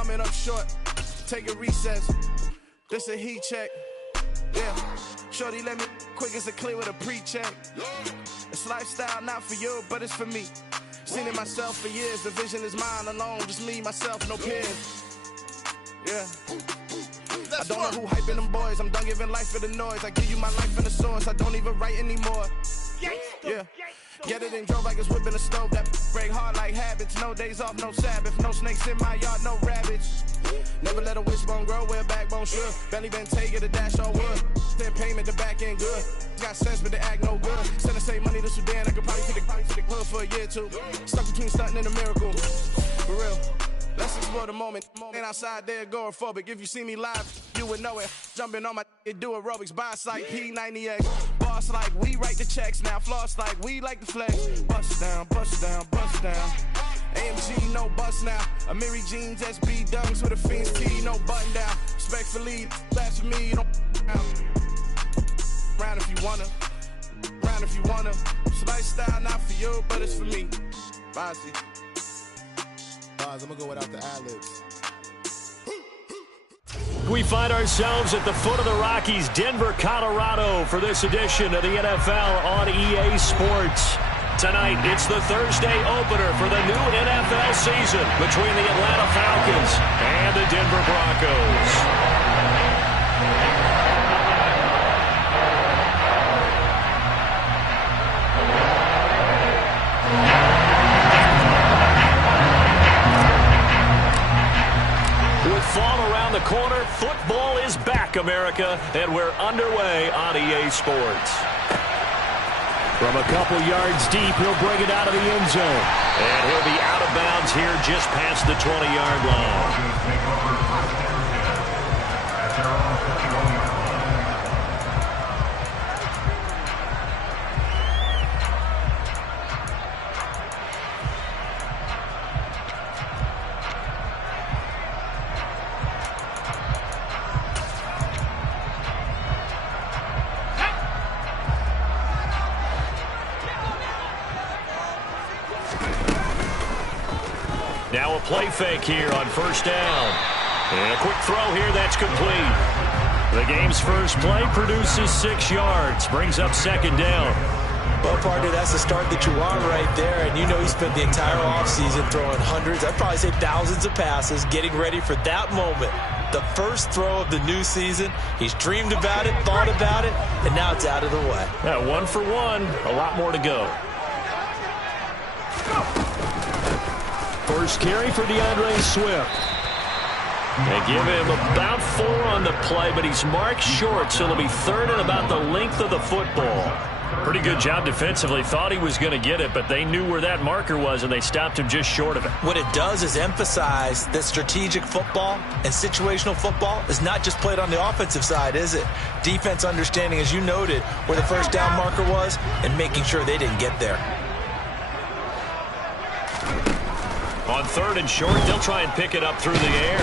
coming up short. Take a recess. This a heat check. Yeah. Shorty let me quick as a clear with a pre-check. It's lifestyle, not for you, but it's for me. Seen it myself for years. The vision is mine alone. Just me, myself, no peers. Yeah. I don't know who hyping them boys. I'm done giving life for the noise. I give you my life in the source. I don't even write anymore. Yeah. Get it and drove like it's whipping a stove. That break hard like habits. No days off, no Sabbath. No snakes in my yard, no rabbits. Never let a wishbone grow where a backbone should. Belly been taking the dash all wood. Then payment, the back end good. Got sense, but they act no good. Send the same money to Sudan. I could probably take the hood for a year or two. Stuck between stunting and a miracle. For real. Let's explore the moment. Ain't outside there agoraphobic. If you see me live, you would know it. Jumping on my do aerobics. Boss like P90X. Boss like we write the checks now. Floss like we like the flex. Bust down, bust down, bust down. AMG, no bust now. Amiri jeans, SB dunks with a Fiends T, no button down. Respectfully, that's for me, you don't round if you wanna. Round if you wanna. It's lifestyle, not for you, but it's for me. Bossy. I'm gonna go without the ad-libs. We find ourselves at the foot of the Rockies, Denver, Colorado, for this edition of the NFL on EA Sports. Tonight, it's the Thursday opener for the new NFL season between the Atlanta Falcons and the Denver Broncos. Fall around the corner. Football is back, America, and we're underway on EA Sports. From a couple yards deep, he'll bring it out of the end zone. And he'll be out of bounds here just past the 20-yard line. Now a play fake here on first down. And a quick throw here, that's complete. The game's first play produces 6 yards, brings up second down. Well, partner, that's the start that you want right there. And you know he spent the entire offseason throwing hundreds, I'd probably say thousands of passes, getting ready for that moment. The first throw of the new season. He's dreamed about it, thought about it, and now it's out of the way. Yeah, 1 for 1, a lot more to go. First carry for DeAndre Swift. They give him about 4 on the play, but he's marked short, so it'll be third and about the length of the football. Pretty good job defensively. Thought he was going to get it, but they knew where that marker was, and they stopped him just short of it. What it does is emphasize that strategic football and situational football is not just played on the offensive side, is it? Defense understanding, as you noted, where the first down marker was and making sure they didn't get there. On third and short, they'll try and pick it up through the air.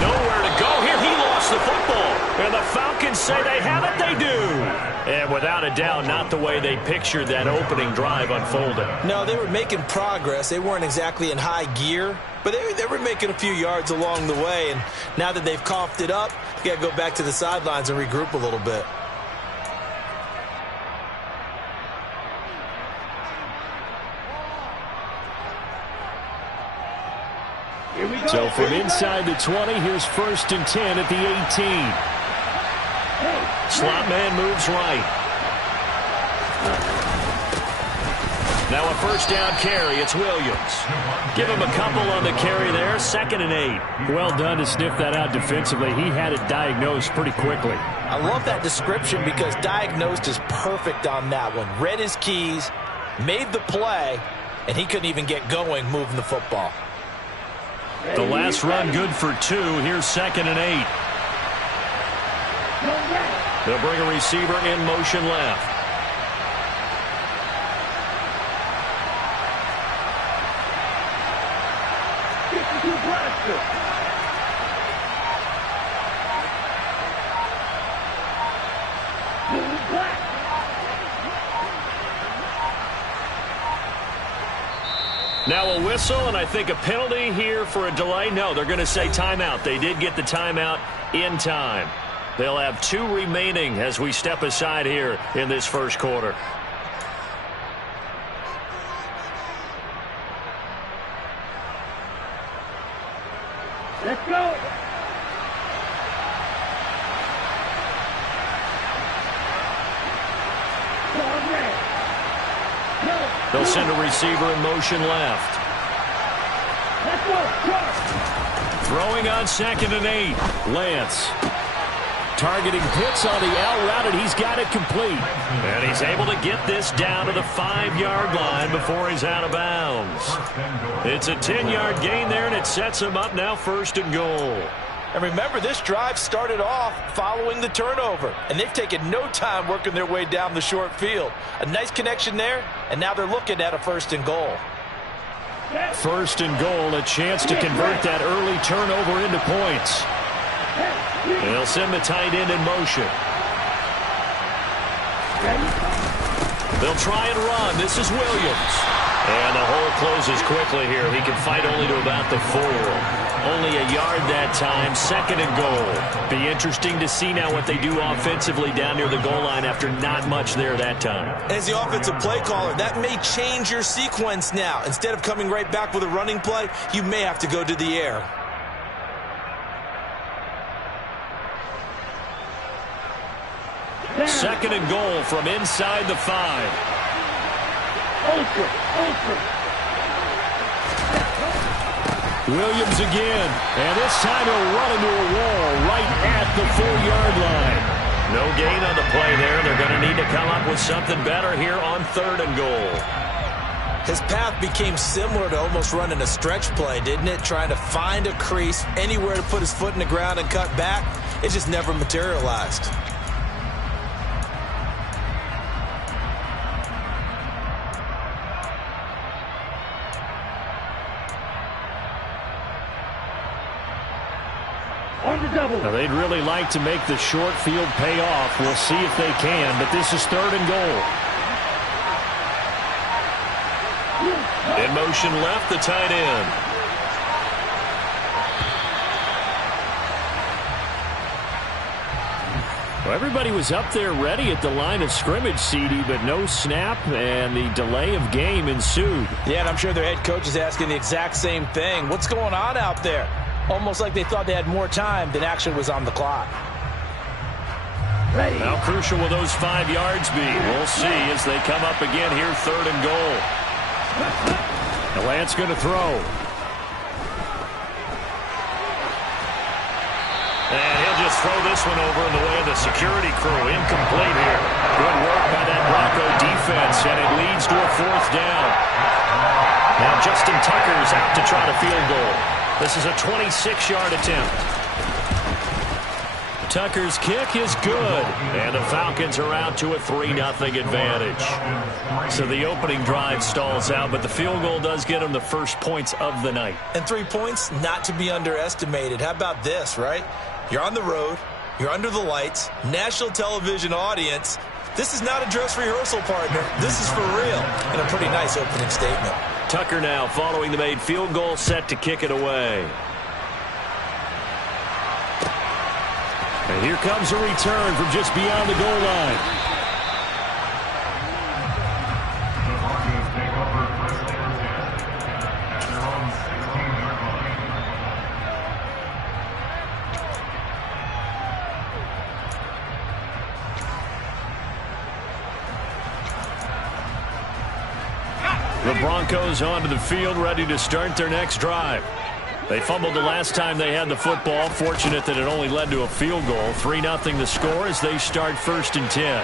Nowhere to go here. He lost the football. And the Falcons say they have it. They do. And without a doubt, not the way they pictured that opening drive unfolding. No, they were making progress. They weren't exactly in high gear, but they were making a few yards along the way. And now that they've coughed it up, you got to go back to the sidelines and regroup a little bit. So from inside the 20, here's first and 10 at the 18. Slot man moves right. Now a first down carry. It's Williams. Give him a couple on the carry there. 2nd and 8. Well done to sniff that out defensively. He had it diagnosed pretty quickly. I love that description because diagnosed is perfect on that one. Read his keys, made the play, and he couldn't even get going moving the football. The last run good for 2. Here's 2nd and 8. They'll bring a receiver in motion left. Now a whistle, and I think a penalty here for a delay. No, they're going to say timeout. They did get the timeout in time. They'll have 2 remaining as we step aside here in this first quarter. Let's go. They'll send a receiver in motion left. Let's go. Throwing on 2nd and 8. Lance. Targeting Pitts on the out route, and he's got it complete. And he's able to get this down to the 5-yard line before he's out of bounds. It's a 10-yard gain there, and it sets him up now 1st and goal. And remember, this drive started off following the turnover, and they've taken no time working their way down the short field. A nice connection there, and now they're looking at a 1st and goal. 1st and goal, a chance to convert that early turnover into points. They'll send the tight end in motion. They'll try and run. This is Williams. And the hole closes quickly here. He can fight only to about the 4. Only a yard that time. 2nd and goal. Be interesting to see now what they do offensively down near the goal line after not much there that time. As the offensive play caller, that may change your sequence now. Instead of coming right back with a running play, you may have to go to the air. Second and goal from inside the 5. Williams again, and this time he'll run into a wall right at the 4-yard line. No gain on the play there. They're going to need to come up with something better here on 3rd and goal. His path became similar to almost running a stretch play, didn't it? Trying to find a crease, anywhere to put his foot in the ground and cut back. It just never materialized. Now they'd really like to make the short field pay off. We'll see if they can, but this is 3rd and goal. In motion left, the tight end. Well, everybody was up there ready at the line of scrimmage, CD, but no snap, and the delay of game ensued. Yeah, and I'm sure their head coach is asking the exact same thing. What's going on out there? Almost like they thought they had more time than actually was on the clock. Ready. How crucial will those 5 yards be? We'll see as they come up again here, 3rd and goal. The Lance going to throw. And he'll just throw this one over in the way of the security crew. Incomplete here. Good work by that Bronco defense, and it leads to a 4th down. Now Justin Tucker's out to try to field goal. This is a 26-yard attempt. Tucker's kick is good, and the Falcons are out to a 3-0 advantage. So the opening drive stalls out, but the field goal does get them the first points of the night. And 3 points, not to be underestimated. How about this, right? You're on the road, you're under the lights, national television audience. This is not a dress rehearsal, partner. This is for real, and a pretty nice opening statement. Tucker now following the made field goal, set to kick it away. And here comes a return from just beyond the goal line. The Broncos onto the field, ready to start their next drive. They fumbled the last time they had the football. Fortunate that it only led to a field goal. 3-0 the score as they start 1st and 10.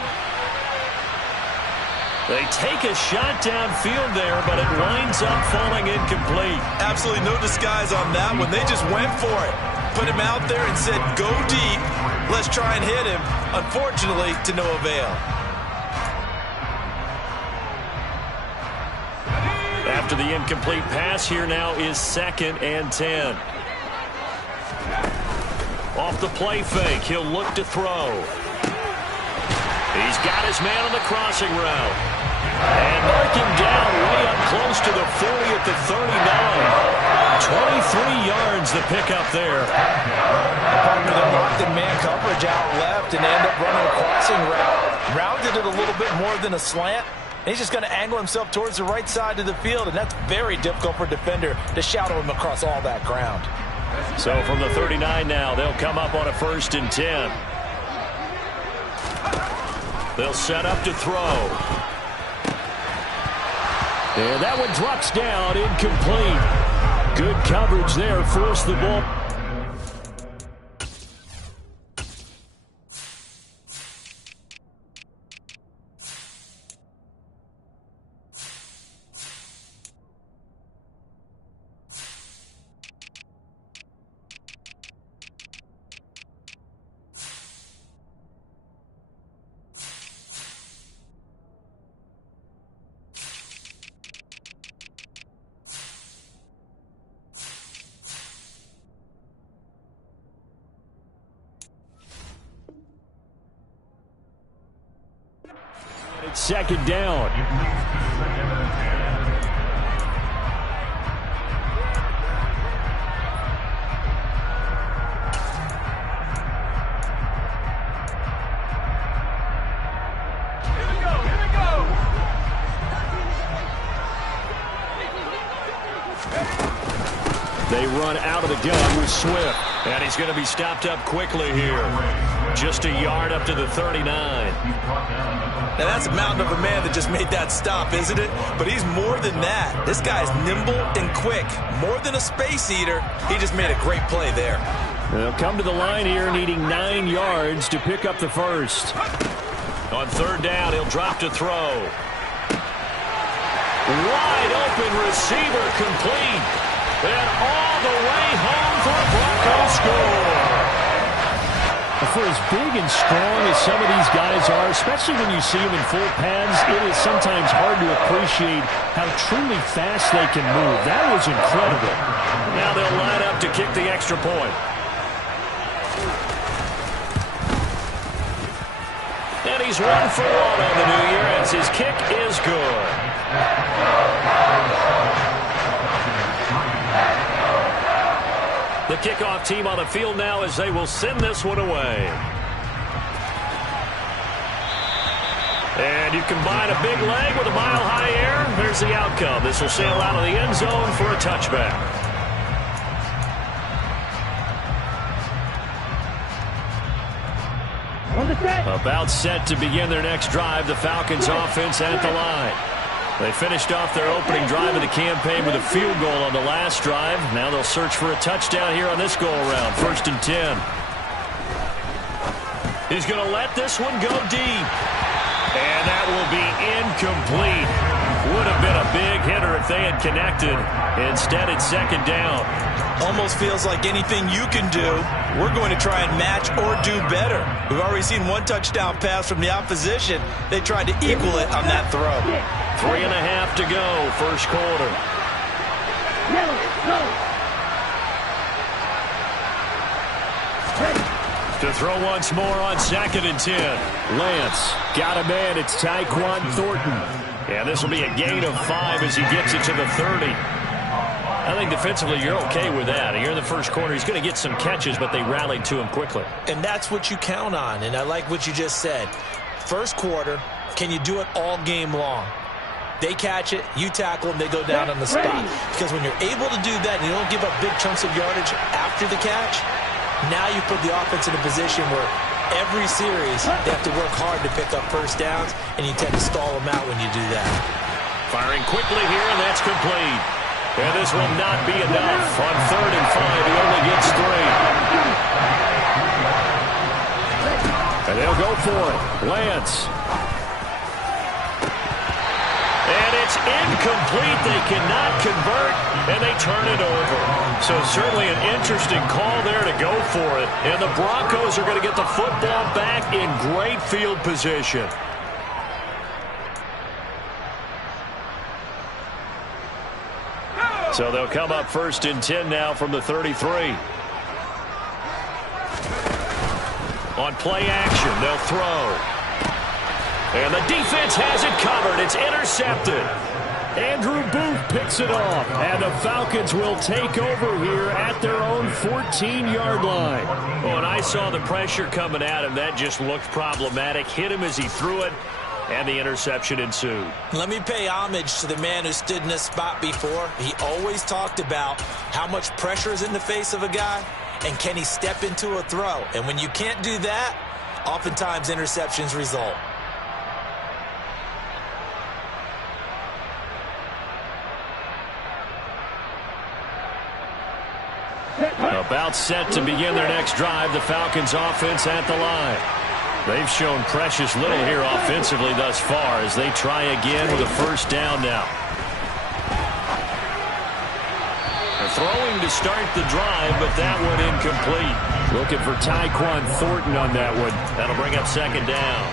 They take a shot downfield there, but it winds up falling incomplete. Absolutely no disguise on that one. They just went for it. Put him out there and said, go deep. Let's try and hit him. Unfortunately, to no avail. After the incomplete pass, here now is 2nd and 10. Off the play fake, he'll look to throw. He's got his man on the crossing route. And marking down way up close to the 40 at the 39. 23 yards the pickup there. Partner, they're locked in man coverage out left, and they end up running a crossing route. Rounded it a little bit more than a slant. He's just going to angle himself towards the right side of the field, and that's very difficult for a defender to shadow him across all that ground. So from the 39 now, they'll come up on a 1st and 10. They'll set up to throw. And that one drops down, incomplete. Good coverage there, forced the ball. It's 2nd down. They run out of the gun with Swift. And he's going to be stopped up quickly here. Just a yard up to the 39. Now that's a mountain of a man that just made that stop, isn't it? But he's more than that. This guy's nimble and quick. More than a space eater. He just made a great play there. They'll come to the line here needing 9 yards to pick up the first. On 3rd down, he'll drop to throw. Wide open receiver complete. And all the way home for a Broncos score. For as big and strong as some of these guys are, especially when you see them in full pads, it is sometimes hard to appreciate how truly fast they can move. That was incredible. Now they'll line up to kick the extra point. And he's 1 for 1 on the new year as his kick is good. The kickoff team on the field now as they will send this one away. And you combine a big leg with a mile-high air. There's the outcome. This will sail out of the end zone for a touchback. About set to begin their next drive, the Falcons offense at the line. They finished off their opening drive of the campaign with a field goal on the last drive. Now they'll search for a touchdown here on this go-around. 1st and 10. He's going to let this one go deep. And that will be incomplete. Would have been a big hitter if they had connected. Instead, it's 2nd down. Almost feels like anything you can do, we're going to try and match or do better. We've already seen 1 touchdown pass from the opposition. They tried to equal it on that throw. 3.5 to go, 1st quarter. To throw once more on 2nd and 10. Lance got a man. It's Tyquan Thornton. And this will be a gain of 5 as he gets it to the 30. I think defensively you're okay with that. Here in the 1st quarter, he's going to get some catches, but they rallied to him quickly. And that's what you count on, and I like what you just said. 1st quarter, can you do it all game long? They catch it, you tackle them, they go down on the spot. Because when you're able to do that and you don't give up big chunks of yardage after the catch, now you put the offense in a position where every series they have to work hard to pick up 1st downs, and you tend to stall them out when you do that. Firing quickly here, and that's complete. And this will not be enough. On 3rd and 5, he only gets 3. And they'll go for it. Lance. And it's incomplete. They cannot convert, and they turn it over. So certainly an interesting call there to go for it. And the Broncos are going to get the football back in great field position. So they'll come up 1st and 10 now from the 33. On play action, they'll throw. And the defense has it covered. It's intercepted. Andrew Booth picks it off, and the Falcons will take over here at their own 14-yard line. Oh, and I saw the pressure coming at him. That just looked problematic. Hit him as he threw it, and the interception ensued. Let me pay homage to the man who stood in this spot before. He always talked about how much pressure is in the face of a guy, and can he step into a throw. And when you can't do that, oftentimes interceptions result. About set to begin their next drive, the Falcons offense at the line. They've shown precious little here offensively thus far as they try again with a first down now. They're throwing to start the drive, but that one incomplete. Looking for Tyquan Thornton on that one. That'll bring up second down.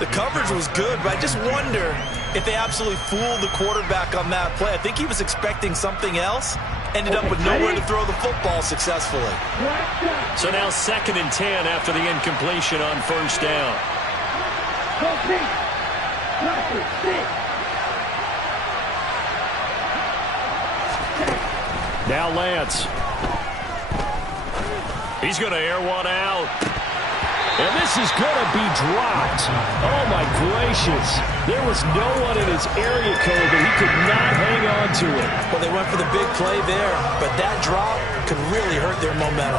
The coverage was good, but I just wonder if they absolutely fooled the quarterback on that play. I think he was expecting something else. Ended up with nowhere to throw the football successfully. So now 2nd and 10 after the incompletion on first down. Now Lance. He's going to air one out. And this is going to be dropped. Oh, my gracious. There was no one in his area code that he could not hang on to it. Well, they went for the big play there, but that drop could really hurt their momentum.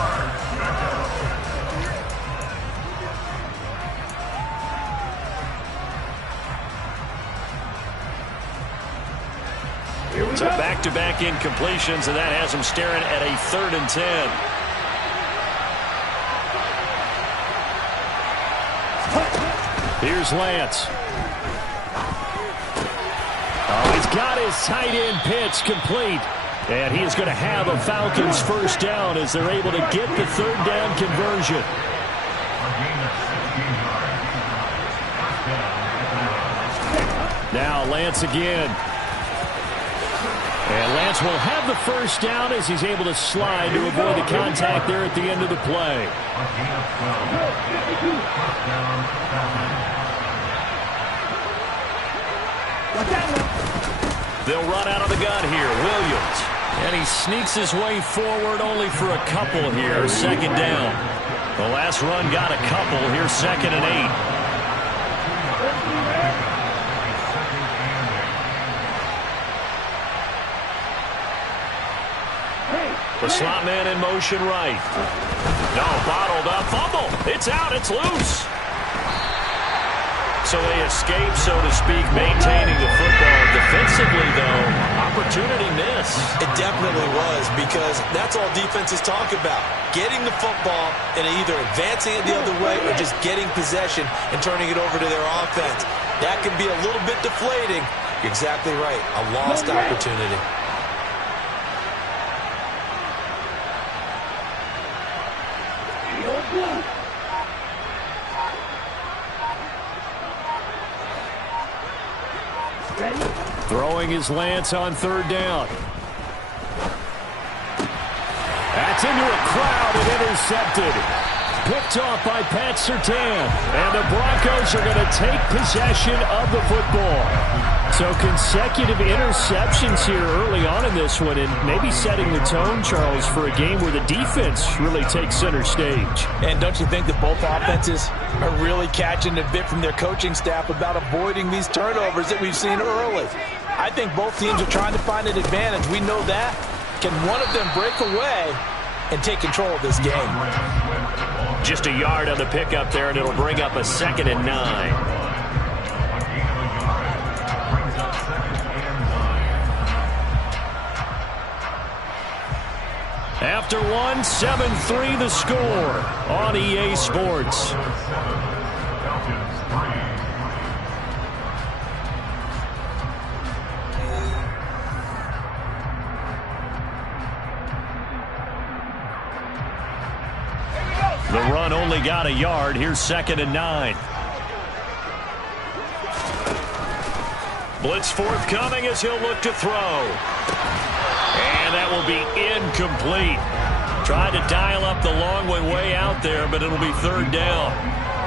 So back-to-back incompletions, and that has him staring at a 3rd and 10. Here's Lance. Oh, he's got his tight end pitch complete. And he is going to have a Falcons first down as they're able to get the 3rd down conversion. Now Lance again. And Lance will have the first down as he's able to slide to avoid the contact there at the end of the play. They'll run out of the gun here. Williams. And he sneaks his way forward only for a couple here. 2nd down. The last run got a couple. Here's 2nd and 8. The slot man in motion right. No, bottled up. Fumble. It's out. It's loose. So they escape, so to speak, maintaining the football. Defensively, though, opportunity miss. It definitely was, because that's all defenses talk about. Getting the football and either advancing it the other way or just getting possession and turning it over to their offense. That can be a little bit deflating. You're exactly right. A lost opportunity. Throwing his Lance on 3rd down. That's into a crowd and intercepted. Picked off by Pat Surtain. And the Broncos are going to take possession of the football. So consecutive interceptions here early on in this one, and maybe setting the tone, Charles, for a game where the defense really takes center stage. And don't you think that both offenses are really catching a bit from their coaching staff about avoiding these turnovers that we've seen early? I think both teams are trying to find an advantage. We know that. Can one of them break away and take control of this game? Just a yard on the pickup there, and it'll bring up a 2nd and 9. After one, 7-3 the score on EA Sports. The run only got a yard. Here's 2nd and 9. Blitz forthcoming as he'll look to throw. And that will be incomplete. Tried to dial up the long one way out there, but it'll be 3rd down.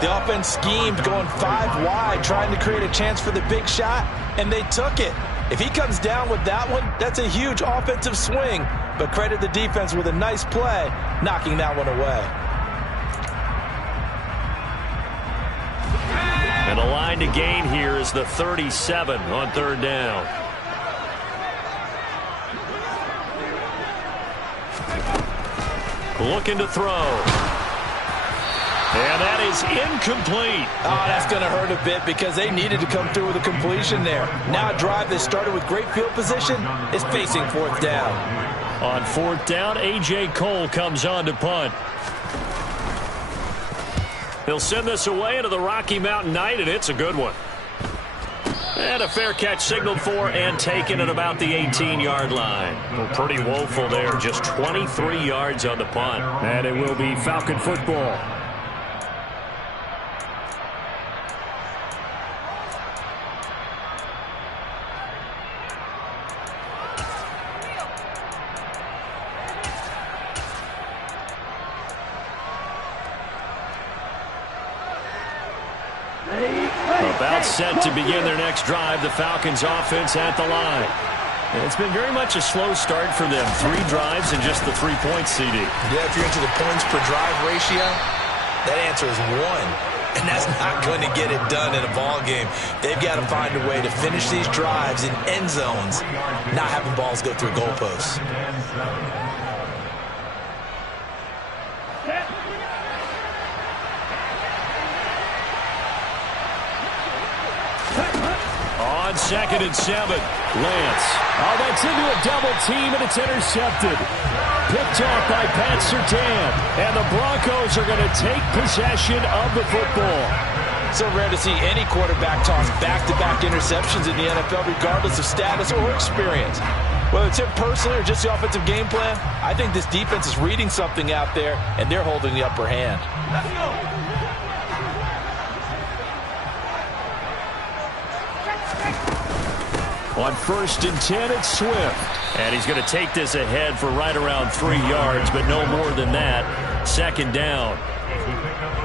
The offense schemed, going 5 wide, trying to create a chance for the big shot, and they took it. If he comes down with that one, that's a huge offensive swing. But credit the defense with a nice play, knocking that one away. And the line to gain here is the 37 on 3rd down. Looking to throw. And that is incomplete. Oh, that's going to hurt a bit because they needed to come through with a completion there. Now a drive that started with great field position is facing 4th down. On 4th down, A.J. Cole comes on to punt. He'll send this away into the Rocky Mountain Night, and it's a good one. And a fair catch signaled for and taken at about the 18-yard line. Well, pretty woeful there, just 23 yards on the punt. And it will be Falcon football. About set to begin their next drive, the Falcons offense at the line. And it's been very much a slow start for them. 3 drives and just the 3 points, CD. Yeah, if you're into the points per drive ratio, that answer is 1. And that's not going to get it done in a ball game. They've got to find a way to finish these drives in end zones, not having balls go through goalposts. On 2nd and 7, Lance. Oh, that's into a double team, and it's intercepted. Picked off by Pat Surtain. And the Broncos are going to take possession of the football. So rare to see any quarterback toss back-to-back interceptions in the NFL, regardless of status or experience. Whether it's him personally or just the offensive game plan, I think this defense is reading something out there, and they're holding the upper hand. Let's go. On 1st and 10, it's Swift. And he's going to take this ahead for right around 3 yards, but no more than that. 2nd down.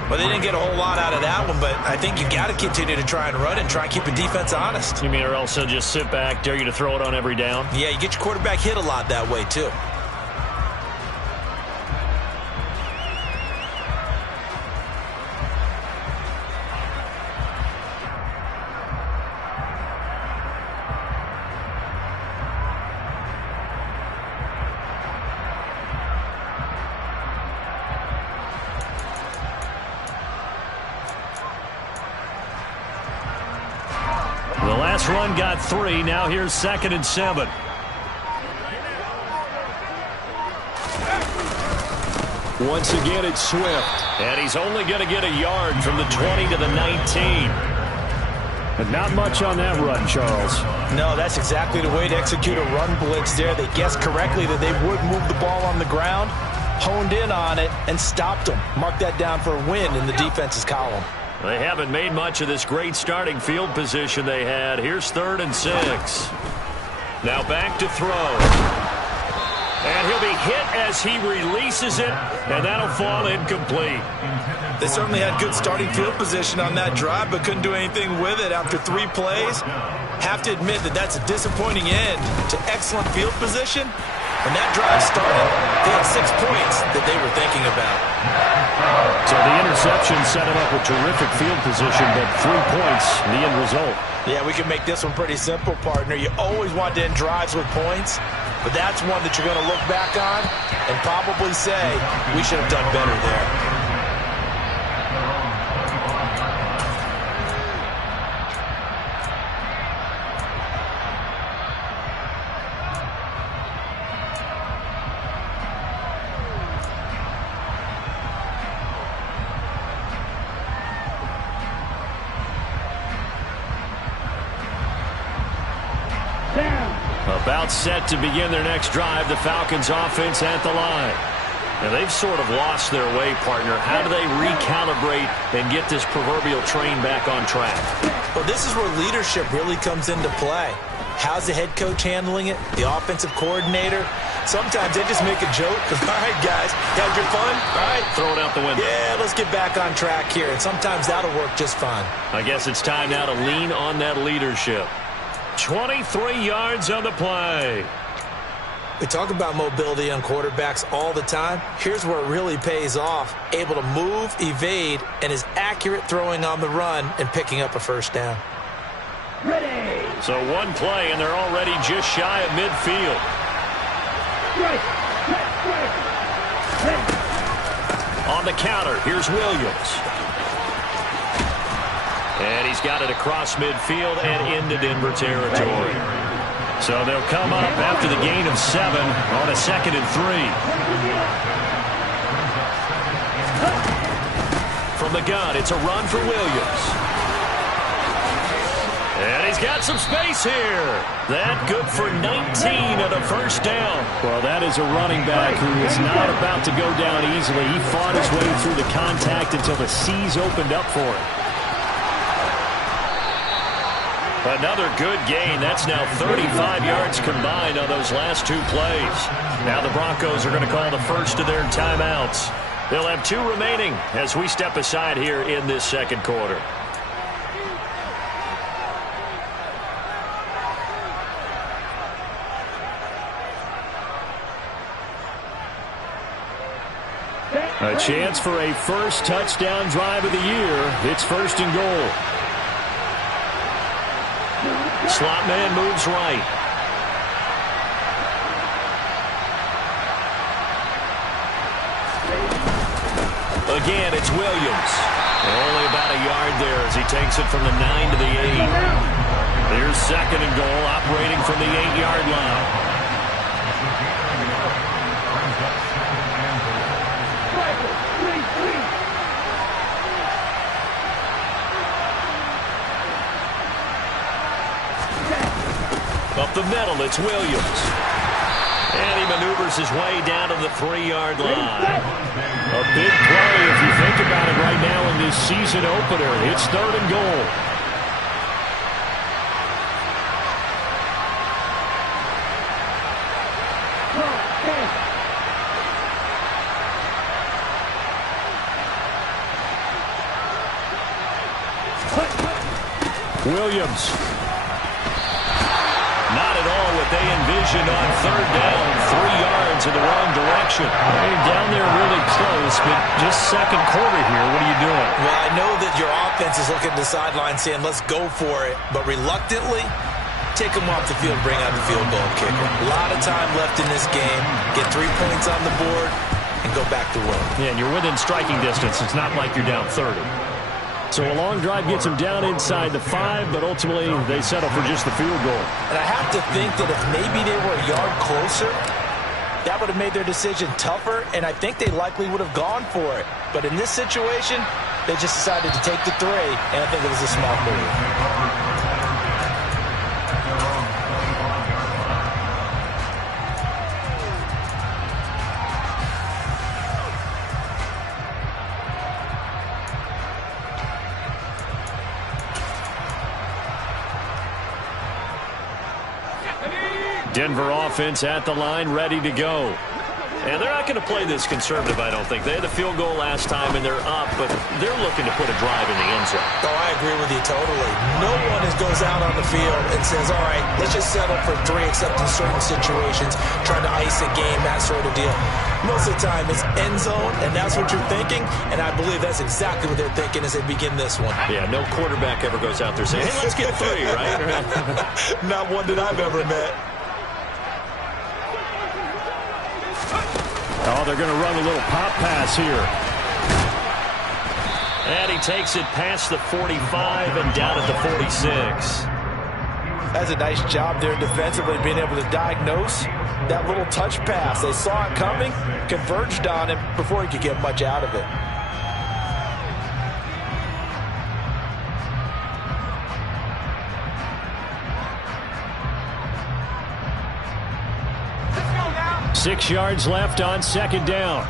Well, they didn't get a whole lot out of that one, but I think you got to continue to try and run and try and keep the defense honest. You mean, or else they'll just sit back, dare you to throw it on every down? Yeah, you get your quarterback hit a lot that way, too. Run got 3. Now here's 2nd and 7. Once again, it's Swift. And he's only going to get a yard from the 20 to the 19. And not much on that run, Charles. No, that's exactly the way to execute a run blitz there. They guessed correctly that they would move the ball on the ground, honed in on it, and stopped them. Mark that down for a win in the defense's column. They haven't made much of this great starting field position they had. Here's 3rd and 6. Now back to throw. And he'll be hit as he releases it, and that'll fall incomplete. They certainly had good starting field position on that drive, but couldn't do anything with it after 3 plays. Have to admit that that's a disappointing end to excellent field position. When that drive started, they had 6 points that they were thinking about. So the interception set him up with terrific field position, but 3 points, the end result. Yeah, we can make this one pretty simple, partner. You always want to end drives with points, but that's one that you're going to look back on and probably say, we should have done better there. About set to begin their next drive, the Falcons offense at the line. And they've sort of lost their way, partner. How do they recalibrate and get this proverbial train back on track? Well, this is where leadership really comes into play. How's the head coach handling it? The offensive coordinator? Sometimes they just make a joke. All right, guys, you had your fun? All right. Throw it out the window. Yeah, let's get back on track here. And sometimes that'll work just fine. I guess it's time now to lean on that leadership. 23 yards on the play. We talk about mobility on quarterbacks all the time. Here's where it really pays off. Able to move, evade, and is accurate throwing on the run and picking up a first down. Ready. So one play, and they're already just shy of midfield. Right. On the counter, here's Williams. And he's got it across midfield and into Denver territory. So they'll come up after the gain of 7 on a 2nd and 3. From the gun, it's a run for Williams. And he's got some space here. That good for 19 and a first down. Well, that is a running back who is not about to go down easily. He fought his way through the contact until the seas opened up for him. Another good gain. That's now 35 yards combined on those last 2 plays. Now the Broncos are going to call the first of their timeouts. They'll have 2 remaining as we step aside here in this second quarter. A chance for a first touchdown drive of the year. It's 1st and goal. Slot man moves right. Again, it's Williams. Only about a yard there as he takes it from the 9 to the 8. Here's 2nd and goal, operating from the 8-yard line. Up the middle, it's Williams. And he maneuvers his way down to the 3-yard line. A big play if you think about it right now in this season opener. It's 3rd and goal. Williams. Not at all what they envisioned on 3rd down. 3 yards in the wrong direction. They're down there really close, but just second quarter here. What are you doing? Well, I know that your offense is looking at the sideline saying, let's go for it. But reluctantly, take them off the field, bring out the field goal kicker. A lot of time left in this game. Get 3 points on the board and go back to work. Yeah, and you're within striking distance. It's not like you're down 30. So a long drive gets them down inside the 5, but ultimately they settle for just the field goal. And I have to think that if maybe they were a yard closer, that would have made their decision tougher, and I think they likely would have gone for it. But in this situation, they just decided to take the 3, and I think it was a smart move. Denver offense at the line, ready to go. And they're not going to play this conservative, I don't think. They had the field goal last time, and they're up, but they're looking to put a drive in the end zone. Oh, I agree with you totally. No one goes out on the field and says, all right, let's just settle for 3, except in certain situations, trying to ice a game, that sort of deal. Most of the time, it's end zone, and that's what you're thinking, and I believe that's exactly what they're thinking as they begin this one. Yeah, no quarterback ever goes out there saying, hey, let's get 3, right? Not one that I've ever met. Oh, they're going to run a little pop pass here. And he takes it past the 45 and down at the 46. That's a nice job there defensively, being able to diagnose that little touch pass. They saw it coming, converged on him before he could get much out of it. Now. 6 yards left on 2nd down.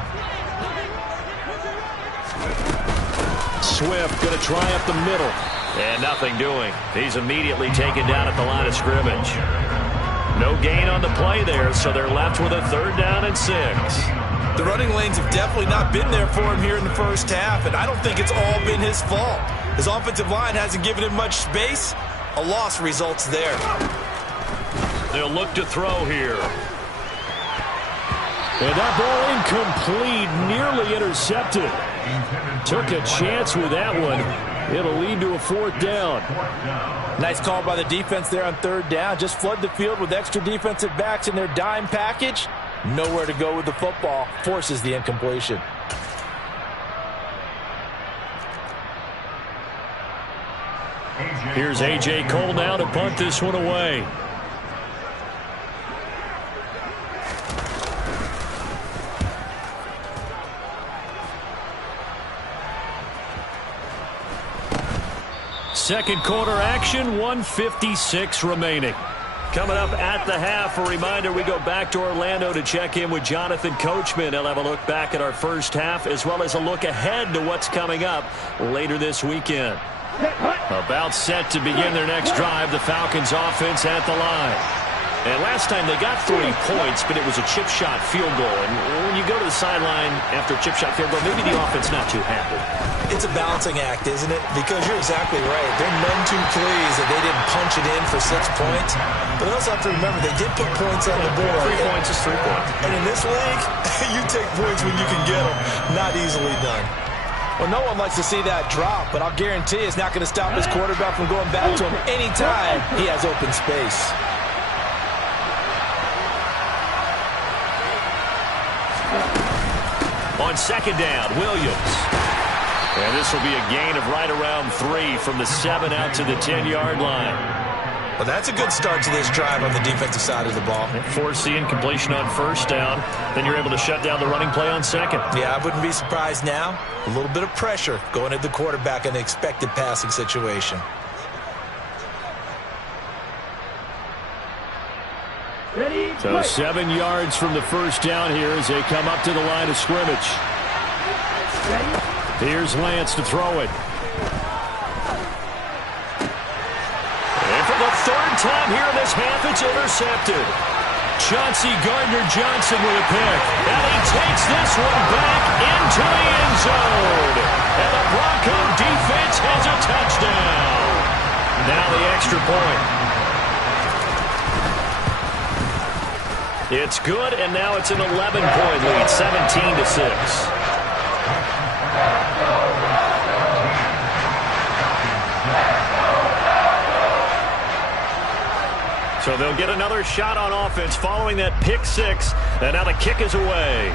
Swift going to try up the middle. And nothing doing. He's immediately taken down at the line of scrimmage. No gain on the play there, so they're left with a 3rd down and 6. The running lanes have definitely not been there for him here in the first half, and I don't think it's all been his fault. His offensive line hasn't given him much space. A loss results there. They'll look to throw here. And that ball incomplete, nearly intercepted. Took a chance with that one. It'll lead to a 4th down. Nice call by the defense there on 3rd down. Just flood the field with extra defensive backs in their dime package. Nowhere to go with the football. Forces the incompletion. Here's A.J. Cole now to punt this one away. Second quarter action, 1:56 remaining. Coming up at the half, a reminder, we go back to Orlando to check in with Jonathan Coachman. He'll have a look back at our first half as well as a look ahead to what's coming up later this weekend. About set to begin their next drive, the Falcons offense at the line. And last time they got 3 points, but it was a chip shot field goal. And when you go to the sideline after a chip shot field goal, maybe the offense not too happy. It's a balancing act, isn't it? Because you're exactly right. They're none too pleased that they didn't punch it in for 6 points. But they also have to remember they did put points on the board. 3 points is 3 points. And in this league, you take points when you can get them. Not easily done. Well, no one likes to see that drop, but I'll guarantee it's not going to stop his quarterback from going back to him anytime he has open space. On 2nd down, Williams. And this will be a gain of right around 3 from the 7 out to the 10-yard line. Well, that's a good start to this drive on the defensive side of the ball. Force the incompletion on 1st down. Then you're able to shut down the running play on 2nd. Yeah, I wouldn't be surprised now. A little bit of pressure going at the quarterback in an expected passing situation. So 7 yards from the 1st down here as they come up to the line of scrimmage. Here's Lance to throw it. And for the 3rd time here in this half, it's intercepted. Chauncey Gardner-Johnson with a pick. And he takes this one back into the end zone. And the Bronco defense has a touchdown. Now the extra point. It's good, and now it's an 11-point lead, 17-6. So they'll get another shot on offense following that pick 6, and now the kick is away.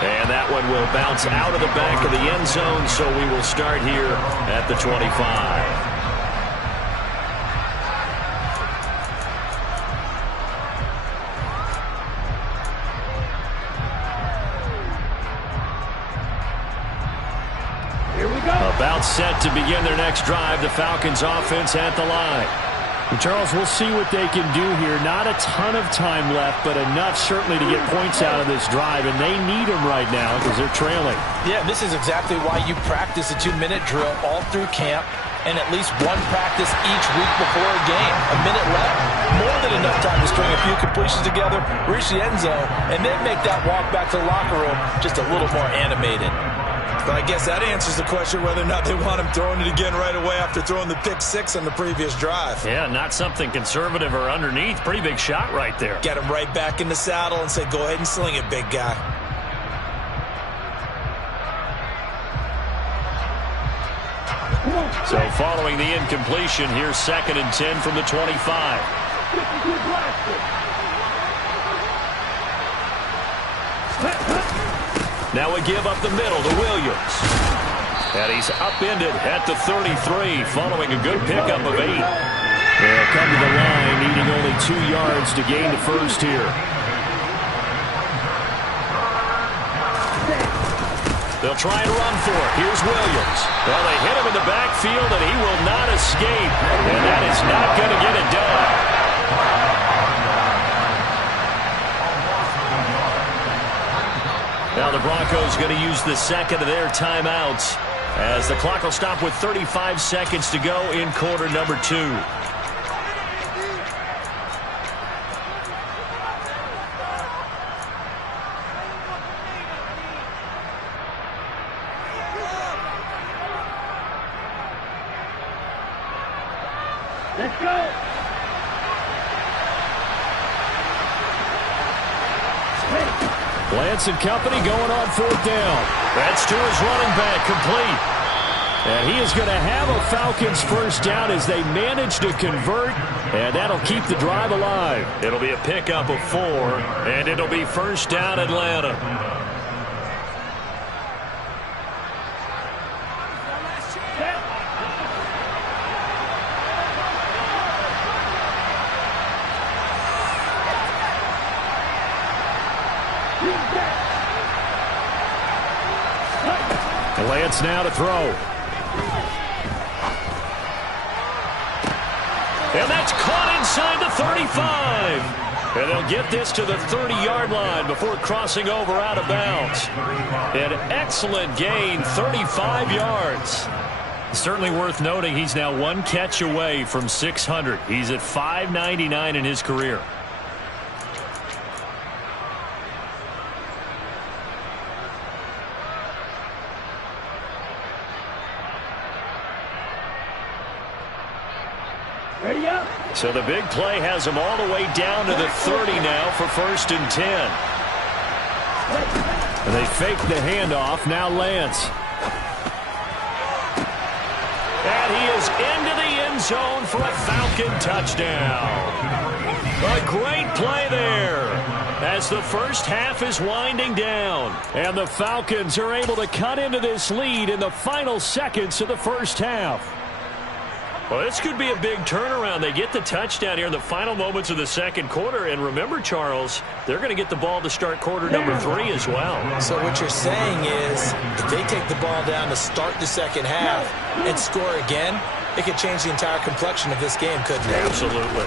And that one will bounce out of the back of the end zone, so we will start here at the 25. About set to begin their next drive, the Falcons offense at the line. And Charles, we'll see what they can do here. Not a ton of time left, but enough certainly to get points out of this drive, and they need them right now because they're trailing. Yeah, this is exactly why you practice a 2-minute drill all through camp and at least one practice each week before a game. A minute left, more than enough time to string a few completions together, reach the end zone, and then make that walk back to the locker room just a little more animated. But I guess that answers the question whether or not they want him throwing it again right away after throwing the pick 6 on the previous drive. Yeah, not something conservative or underneath. Pretty big shot right there. Get him right back in the saddle and say, go ahead and sling it, big guy. So following the incompletion, here's 2nd and 10 from the 25. Now a give up the middle to Williams. And he's upended at the 33 following a good pickup of 8. They'll come to the line, needing only 2 yards to gain the first here. They'll try and run for it. Here's Williams. Well, they hit him in the backfield, and he will not escape. And that is not going to get it done. Now the Broncos going to use the 2nd of their timeouts as the clock will stop with 35 seconds to go in quarter number 2. Let's go. Lance and company going on 4th down. That's to his running back, complete. And he is going to have a Falcons first down as they manage to convert, and that'll keep the drive alive. It'll be a pickup of 4, and it'll be first down Atlanta. Lance now to throw. And that's caught inside the 35. And they'll get this to the 30-yard line before crossing over out of bounds. An excellent gain, 35 yards. Certainly worth noting he's now 1 catch away from 600. He's at 599 in his career. So the big play has him all the way down to the 30 now for 1st and 10. And they fake the handoff. Now Lance. And he is into the end zone for a Falcon touchdown. A great play there as the first half is winding down. And the Falcons are able to cut into this lead in the final seconds of the first half. Well, this could be a big turnaround. They get the touchdown here in the final moments of the second quarter. And remember, Charles, they're going to get the ball to start quarter number 3 as well. So what you're saying is if they take the ball down to start the second half and score again, it could change the entire complexion of this game, couldn't it? Absolutely.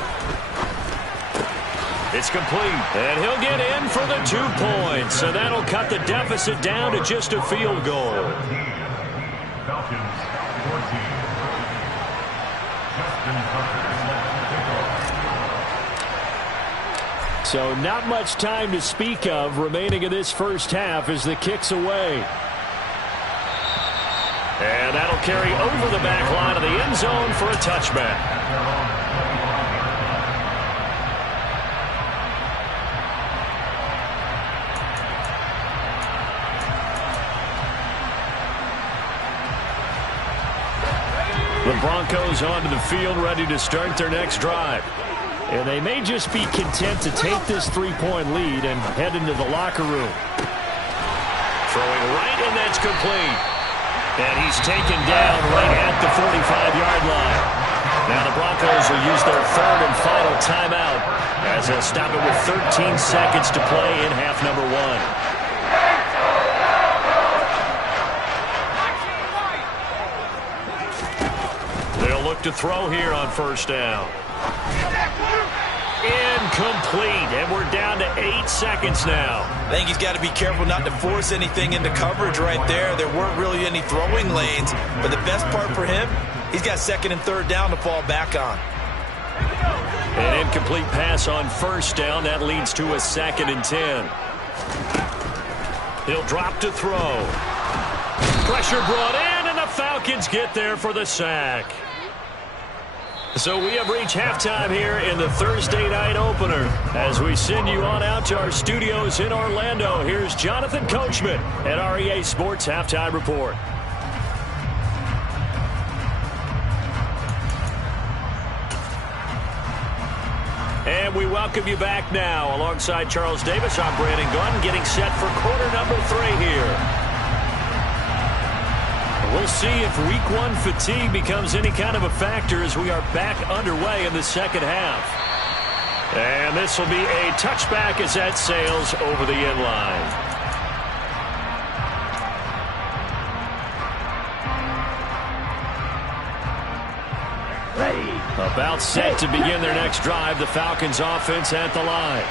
It's complete, and he'll get in for the 2 points. So that'll cut the deficit down to just a field goal. Falcons 14. So not much time to speak of remaining in this first half as the kick's away. And that'll carry over the back line of the end zone for a touchback. The Broncos onto the field, ready to start their next drive. And they may just be content to take this 3-point lead and head into the locker room. Throwing right, and that's complete. And he's taken down right at the 45-yard line. Now the Broncos will use their 3rd and final timeout as they'll stop it with 13 seconds to play in half number 1. To throw here on first down. Incomplete, and we're down to 8 seconds now. I think he's got to be careful not to force anything into coverage right there. There weren't really any throwing lanes, but the best part for him, he's got 2nd and 3rd down to fall back on. An incomplete pass on first down. That leads to a 2nd and 10. He'll drop to throw. Pressure brought in, and the Falcons get there for the sack. So we have reached halftime here in the Thursday night opener. As we send you on out to our studios in Orlando, here's Jonathan Coachman at REA Sports Halftime Report. And we welcome you back now. Alongside Charles Davis, I'm Brandon Gunn, getting set for quarter number 3 here. We'll see if week 1 fatigue becomes any kind of a factor as we are back underway in the second half. And this will be a touchback as that sails over the end line. About set to begin their next drive. The Falcons offense at the line.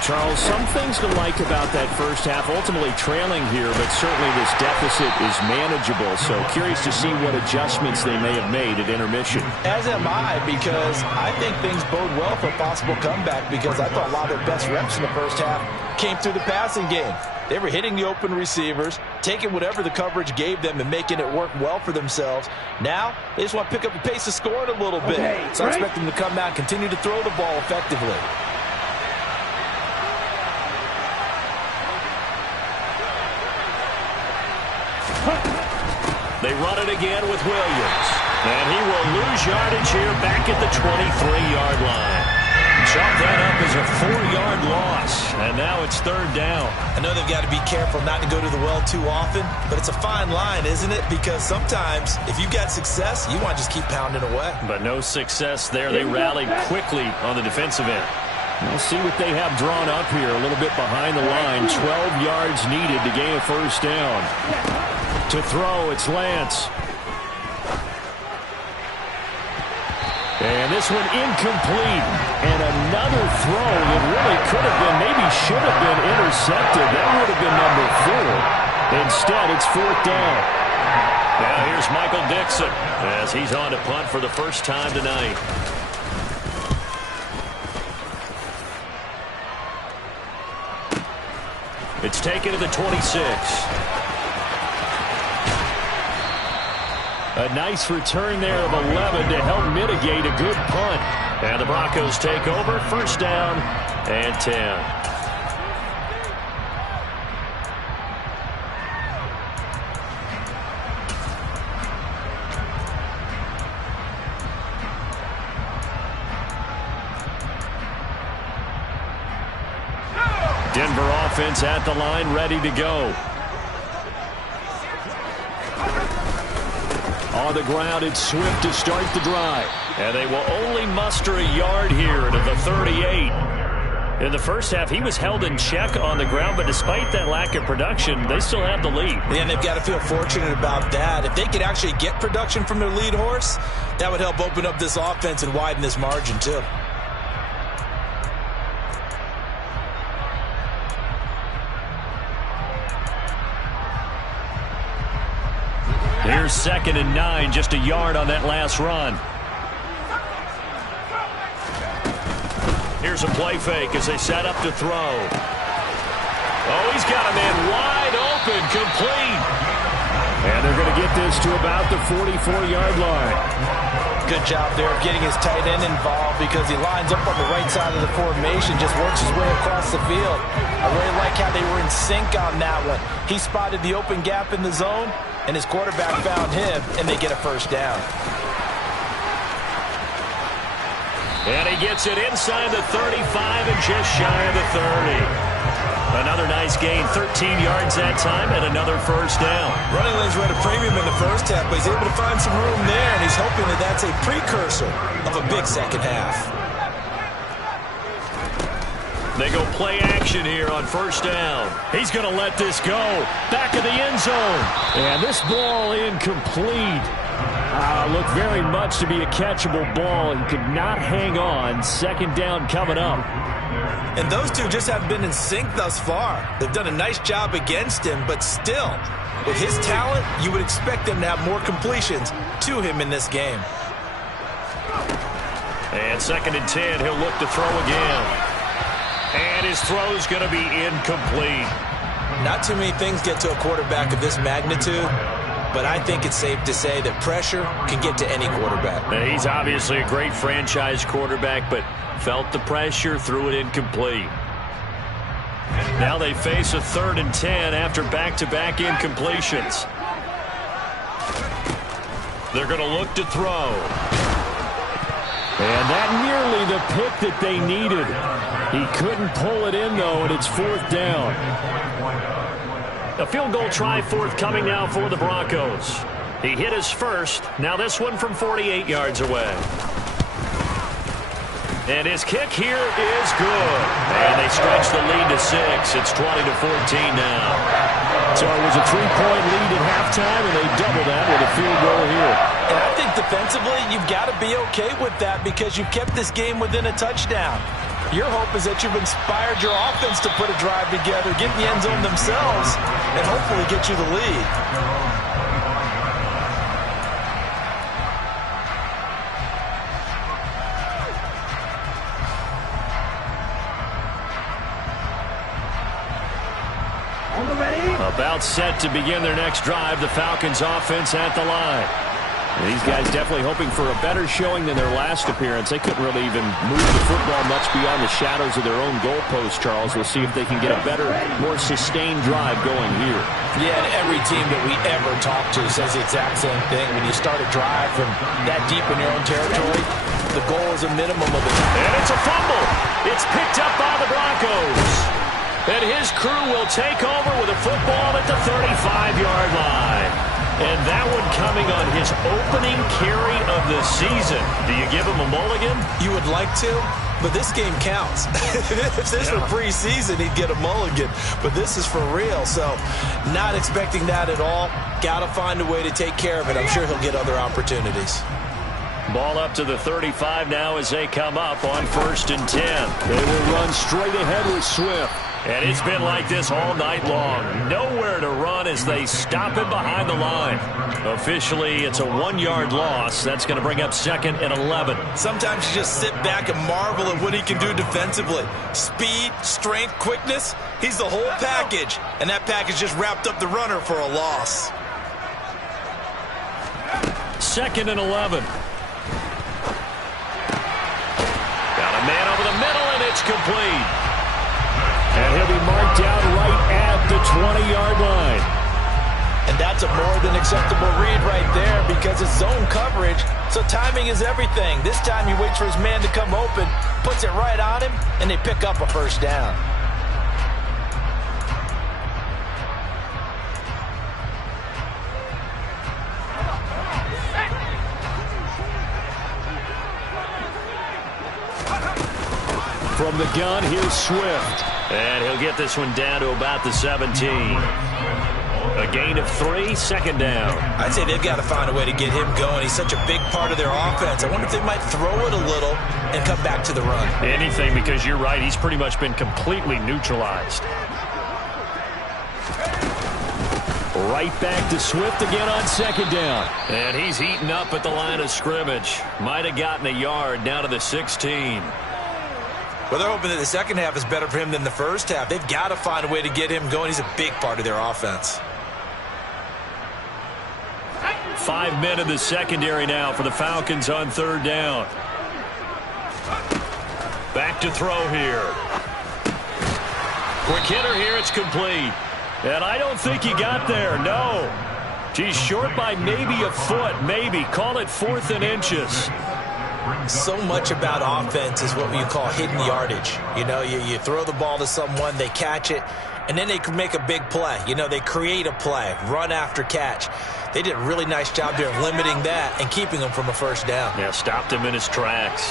Charles, some things to like about that first half. Ultimately trailing here, but certainly this deficit is manageable. So curious to see what adjustments they may have made at intermission. As am I, because I think things bode well for a possible comeback, because I thought a lot of their best reps in the first half came through the passing game. They were hitting the open receivers, taking whatever the coverage gave them and making it work well for themselves. Now, they just want to pick up the pace of scoring a little bit. So I expect them to come out and continue to throw the ball effectively. They run it again with Williams. And he will lose yardage here back at the 23-yard line. Chalk that up as a 4-yard loss. And now it's third down. I know they've got to be careful not to go to the well too often, but it's a fine line, isn't it? Because sometimes, if you've got success, you want to just keep pounding away. But no success there. They rallied quickly on the defensive end. We'll see what they have drawn up here. A little bit behind the line. 12 yards needed to gain a first down. To throw, it's Lance. And this one incomplete. And another throw that really could have been, maybe should have been intercepted. That would have been number 4. Instead, it's fourth down. Now here's Michael Dixon as he's on to punt for the first time tonight. It's taken to the 26. A nice return there of 11 to help mitigate a good punt. And the Broncos take over, first down and 10. Denver offense at the line, ready to go. On the ground, it's Swift to start the drive. And they will only muster a yard here to the 38. In the first half, he was held in check on the ground, but despite that lack of production, they still have the lead. And they've got to feel fortunate about that. If they could actually get production from their lead horse, that would help open up this offense and widen this margin, too. Here's 2nd and 9, just a yard on that last run. Here's a play fake as they set up to throw. Oh, he's got a man wide open, complete. And they're going to get this to about the 44-yard line. Good job there of getting his tight end involved, because he lines up on the right side of the formation, just works his way across the field. I really like how they were in sync on that one. He spotted the open gap in the zone, and his quarterback found him, and they get a first down. And he gets it inside the 35 and just shy of the 30. Another nice gain, 13 yards that time, and another first down. Running lanes were at a premium in the first half, but he's able to find some room there, and he's hoping that that's a precursor of a big second half. They go play action here on first down. He's going to let this go. Back of the end zone. And this ball incomplete. Looked very much to be a catchable ball and could not hang on. Second down coming up. And those two just haven't been in sync thus far. They've done a nice job against him, but still, with his talent, you would expect them to have more completions to him in this game. And 2nd and 10, he'll look to throw again. And his throw's going to be incomplete. Not too many things get to a quarterback of this magnitude, but I think it's safe to say that pressure can get to any quarterback. Now, he's obviously a great franchise quarterback, but felt the pressure, threw it incomplete. Now they face a 3rd and 10 after back-to-back incompletions. They're going to look to throw. And that nearly the pick that they needed. He couldn't pull it in, though, and it's fourth down. A field goal try forthcoming now for the Broncos. He hit his first. Now this one from 48 yards away. And his kick here is good. And they stretch the lead to 6. It's 20-14 now. So it was a 3-point lead at halftime, and they double that with a field goal here. And I think defensively, you've got to be okay with that, because you've kept this game within a touchdown. Your hope is that you've inspired your offense to put a drive together, get in the end zone themselves, and hopefully get you the lead. About set to begin their next drive, the Falcons offense at the line. And these guys definitely hoping for a better showing than their last appearance. They couldn't really even move the football much beyond the shadows of their own goalpost, Charles. We'll see if they can get a better, more sustained drive going here. Yeah, and every team that we ever talk to says the exact same thing. When you start a drive from that deep in your own territory, the goal is a minimum of it. And it's a fumble. It's picked up by the Broncos. And his crew will take over with a football at the 35-yard line. And that one coming on his opening carry of the season. Do you give him a mulligan? You would like to, but this game counts. If this were preseason, he'd get a mulligan. But this is for real, so not expecting that at all. Got to find a way to take care of it. I'm sure he'll get other opportunities. Ball up to the 35 now as they come up on 1st and 10. They will run straight ahead with Swift. And it's been like this all night long. Nowhere to run as they stop him behind the line. Officially, it's a 1-yard loss. That's going to bring up 2nd and 11. Sometimes you just sit back and marvel at what he can do defensively. Speed, strength, quickness. He's the whole package. And that package just wrapped up the runner for a loss. 2nd and 11. Got a man over the middle, and it's complete. And he'll be marked down right at the 20-yard line. And that's a more than acceptable read right there because it's zone coverage, so timing is everything. This time he waits for his man to come open, puts it right on him, and they pick up a first down. From the gun, here's Swift. And he'll get this one down to about the 17. A gain of 3, 2nd down. I'd say they've got to find a way to get him going. He's such a big part of their offense. I wonder if they might throw it a little and come back to the run. Anything, because you're right. He's pretty much been completely neutralized. Right back to Swift again on 2nd down. And he's heating up at the line of scrimmage. Might have gotten a yard down to the 16. Well, they're hoping that the second half is better for him than the first half. They've got to find a way to get him going. He's a big part of their offense. 5 men in the secondary now for the Falcons on 3rd down. Back to throw here. Quick hitter here. It's complete. And I don't think he got there. No. He's short by maybe a foot. Maybe. Call it 4th and inches. So much about offense is what you call hidden yardage. You know, you throw the ball to someone, they catch it, and then they can make a big play. You know, they create a play, run after catch. They did a really nice job there of limiting that and keeping him from a first down. Yeah, stopped him in his tracks.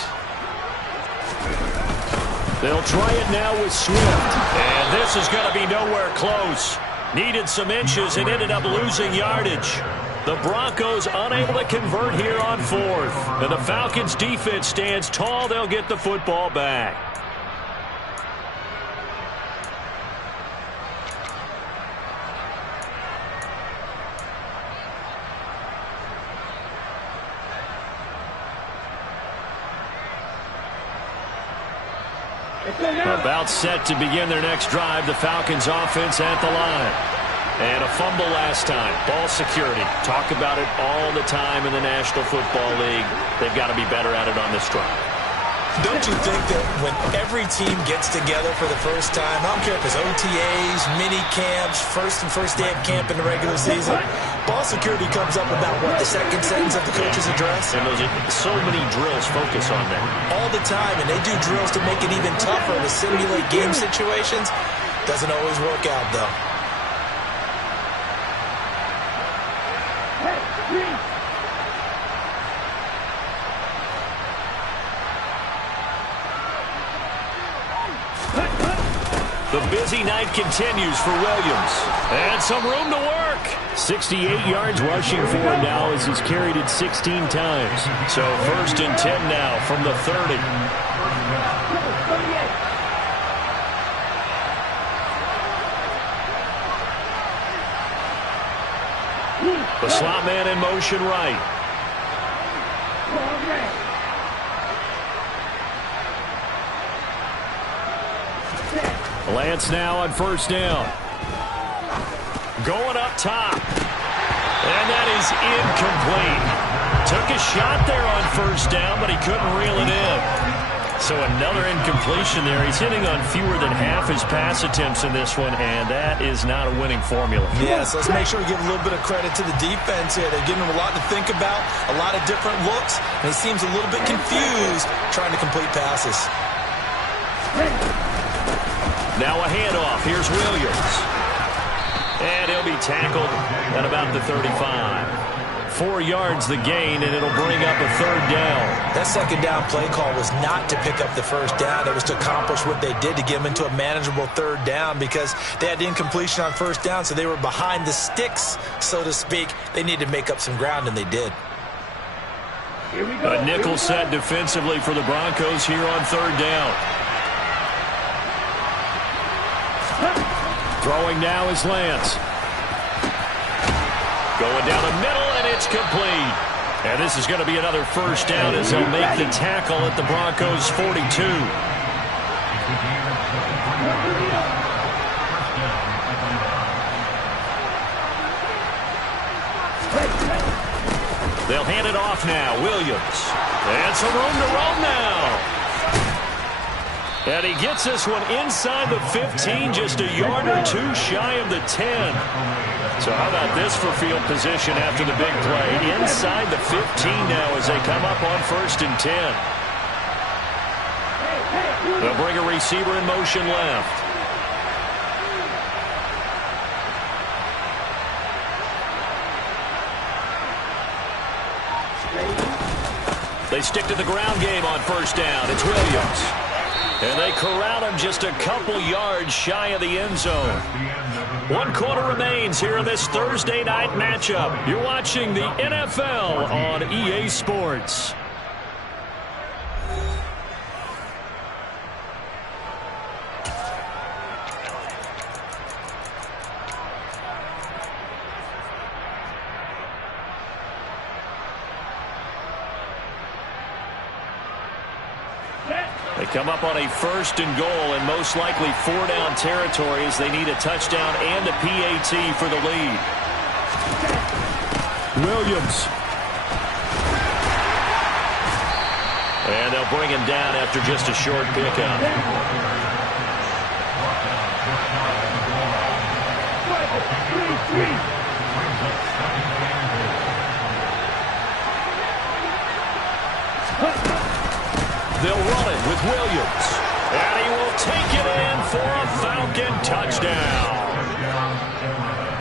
They'll try it now with Swift. And this is going to be nowhere close. Needed some inches and ended up losing yardage. The Broncos unable to convert here on 4th. And the Falcons defense stands tall. They'll get the football back. About set to begin their next drive. The Falcons offense at the line. And a fumble last time. Ball security. Talk about it all the time in the National Football League. They've got to be better at it on this drive. Don't you think that when every team gets together for the first time, I don't care if it's OTAs, mini camps, first day of camp in the regular season, ball security comes up about, what, the second sentence of the coach's address? And those so many drills focus on that. All the time, and they do drills to make it even tougher to simulate game situations. Doesn't always work out, though. The busy night continues for Williams. And some room to work. 68 yards rushing for him now as he's carried it 16 times. So 1st and 10 now from the 30. The slot man in motion right. Lance now on first down. Going up top. And that is incomplete. Took a shot there on first down, but he couldn't reel it in. So another incompletion there. He's hitting on fewer than half his pass attempts in this one, and that is not a winning formula. Yes, let's make sure we give a little bit of credit to the defense here. They're giving him a lot to think about, a lot of different looks, and he seems a little bit confused trying to complete passes. Now a handoff. Here's Williams. And he'll be tackled at about the 35. 4 yards the gain, and it'll bring up a third down. That second down play call was not to pick up the first down. It was to accomplish what they did to get them into a manageable third down because they had the incompletion on first down, so they were behind the sticks, so to speak. They needed to make up some ground, and they did. A nickel set defensively for the Broncos here on third down. Throwing now is Lance. Going down the middle, and it's complete. And this is going to be another first down as they'll make the tackle at the Broncos' 42. They'll hand it off now. Williams. And some room to roam now. And he gets this one inside the 15, just a yard or two shy of the 10. So how about this for field position after the big play? Inside the 15 now as they come up on 1st and 10. They'll bring a receiver in motion left. They stick to the ground game on first down. It's Williams. And they corral him just a couple yards shy of the end zone. 1 quarter remains here in this Thursday night matchup. You're watching the NFL on EA Sports. They come up on a 1st and goal and most likely 4-down territory as they need a touchdown and a PAT for the lead. Williams. And they'll bring him down after just a short pickup. They'll run it with Williams. And he will take it in for a Falcon touchdown.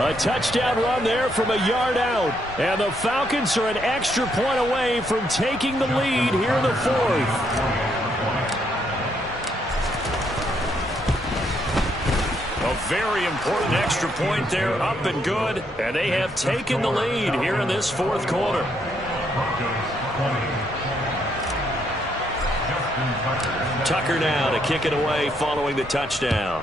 A touchdown run there from a yard out. And the Falcons are an extra point away from taking the lead here in the 4th. A very important extra point there, up and good. And they have taken the lead here in this 4th quarter. Tucker now to kick it away following the touchdown.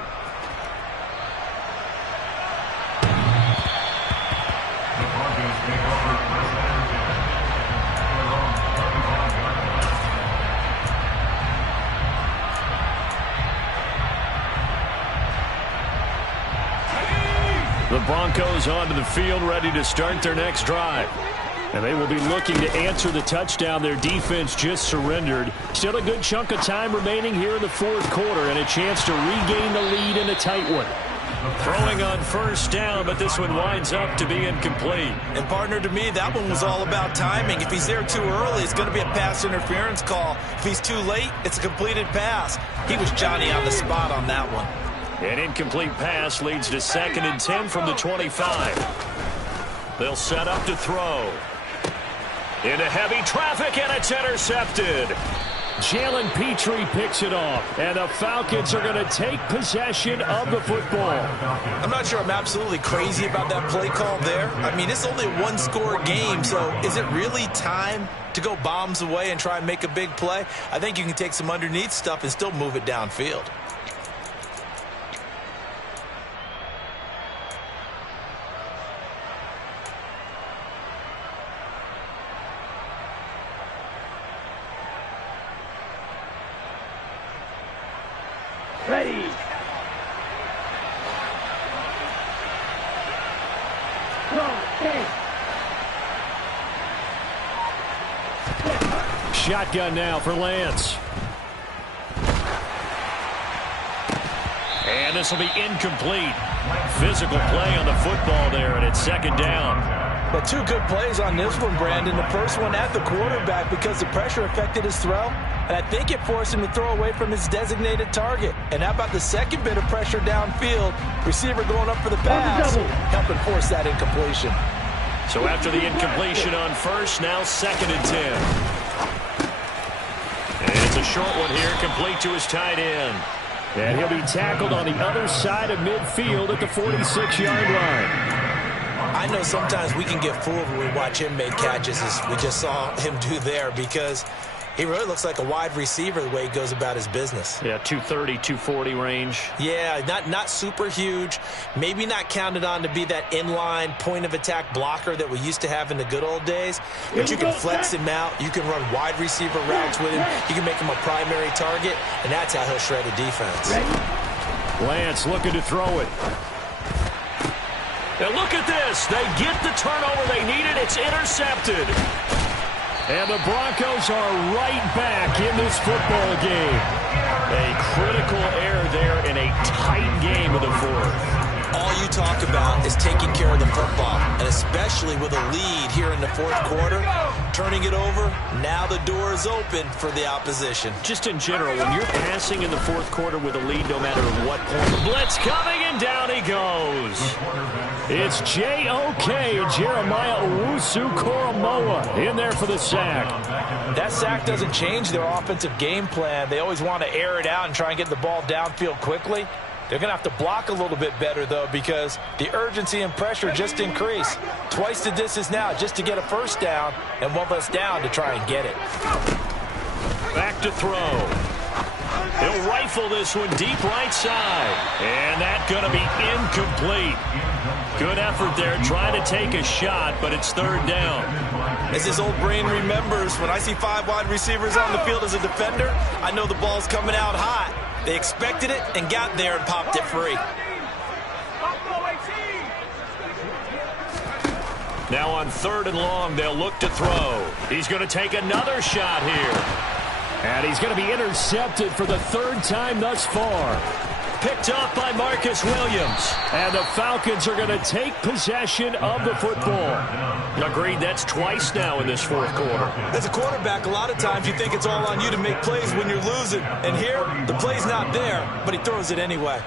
The Broncos onto the field ready to start their next drive. And they will be looking to answer the touchdown their defense just surrendered. Still a good chunk of time remaining here in the 4th quarter and a chance to regain the lead in a tight one. Throwing on first down, but this one winds up to be incomplete. And partner, to me, that one was all about timing. If he's there too early, it's going to be a pass interference call. If he's too late, it's a completed pass. He was Johnny on the spot on that one. An incomplete pass leads to 2nd and 10 from the 25. They'll set up to throw. Into heavy traffic, and it's intercepted. Jalen Petrie picks it off, and the Falcons are going to take possession of the football. I'm not sure I'm absolutely crazy about that play call there. I mean, it's only a 1-score game, so is it really time to go bombs away and try and make a big play? I think you can take some underneath stuff and still move it downfield. Ready. Shotgun now for Lance. And this will be incomplete. Physical play on the football there, and it's second down. But two good plays on this one, Brandon. The first one at the quarterback because the pressure affected his throw, and I think it forced him to throw away from his designated target. And how about the second bit of pressure downfield? Receiver going up for the pass, helping force that incompletion. So after the incompletion on first, now 2nd and 10. And it's a short one here, complete to his tight end. And he'll be tackled on the other side of midfield at the 46-yard line. I know sometimes we can get fooled when we watch him make catches, as we just saw him do there, because he really looks like a wide receiver the way he goes about his business. Yeah, 230, 240 range. Yeah, not super huge. Maybe not counted on to be that inline point-of-attack blocker that we used to have in the good old days. But you can flex him out. You can run wide receiver routes with him. You can make him a primary target, and that's how he'll shred a defense. Lance looking to throw it. Now look at this. They get the turnover they needed. It's intercepted. And the Broncos are right back in this football game. A critical error there in a tight game of the fourth. All you talk about is taking care of the football, and especially with a lead here in the fourth quarter, turning it over, now the door is open for the opposition. Just in general, when you're passing in the fourth quarter with a lead, no matter what point. Blitz coming, and down he goes. It's J.O.K. Jeremiah Owusu-Koramoah in there for the sack. That sack doesn't change their offensive game plan. They always want to air it out and try and get the ball downfield quickly. They're going to have to block a little bit better, though, because the urgency and pressure just increase. Twice the distance now just to get a first down, and one less down to try and get it. Back to throw. He'll rifle this one deep right side. And that's going to be incomplete. Good effort there trying to take a shot, but it's third down. As his old brain remembers, when I see 5 wide receivers on the field as a defender, I know the ball's coming out hot. They expected it and got there and popped it free. Now on 3rd and long, they'll look to throw. He's going to take another shot here. And he's going to be intercepted for the 3rd time thus far. Picked up by Marcus Williams. And the Falcons are going to take possession of the football. Agreed, that's twice now in this fourth quarter. As a quarterback, a lot of times you think it's all on you to make plays when you're losing. And here, the play's not there, but he throws it anyway.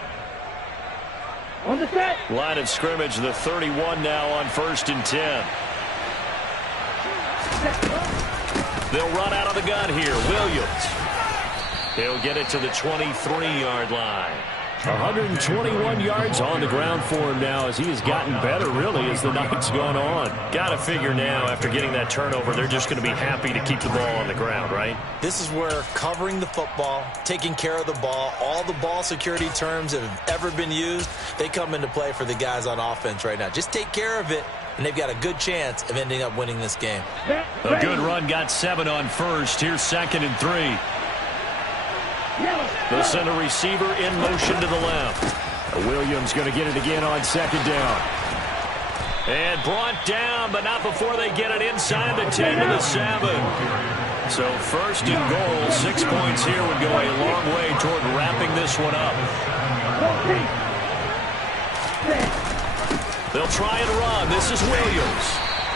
On the set. Line of scrimmage, the 31 now on 1st and 10. They'll run out of the gun here. Williams. He'll get it to the 23-yard line. 121 yards on the ground for him now as he has gotten better, really, as the night's gone on. Got to figure now, after getting that turnover, they're just going to be happy to keep the ball on the ground, right? This is where covering the football, taking care of the ball, all the ball security terms that have ever been used, they come into play for the guys on offense right now. Just take care of it, and they've got a good chance of ending up winning this game. A good run, got 7 on first. Here's 2nd and 3. They'll send a receiver in motion to the left. Williams going to get it again on 2nd down. And brought down, but not before they get it inside the 10 to the 7. So 1st and goal, 6 points here would go a long way toward wrapping this one up. They'll try and run. This is Williams.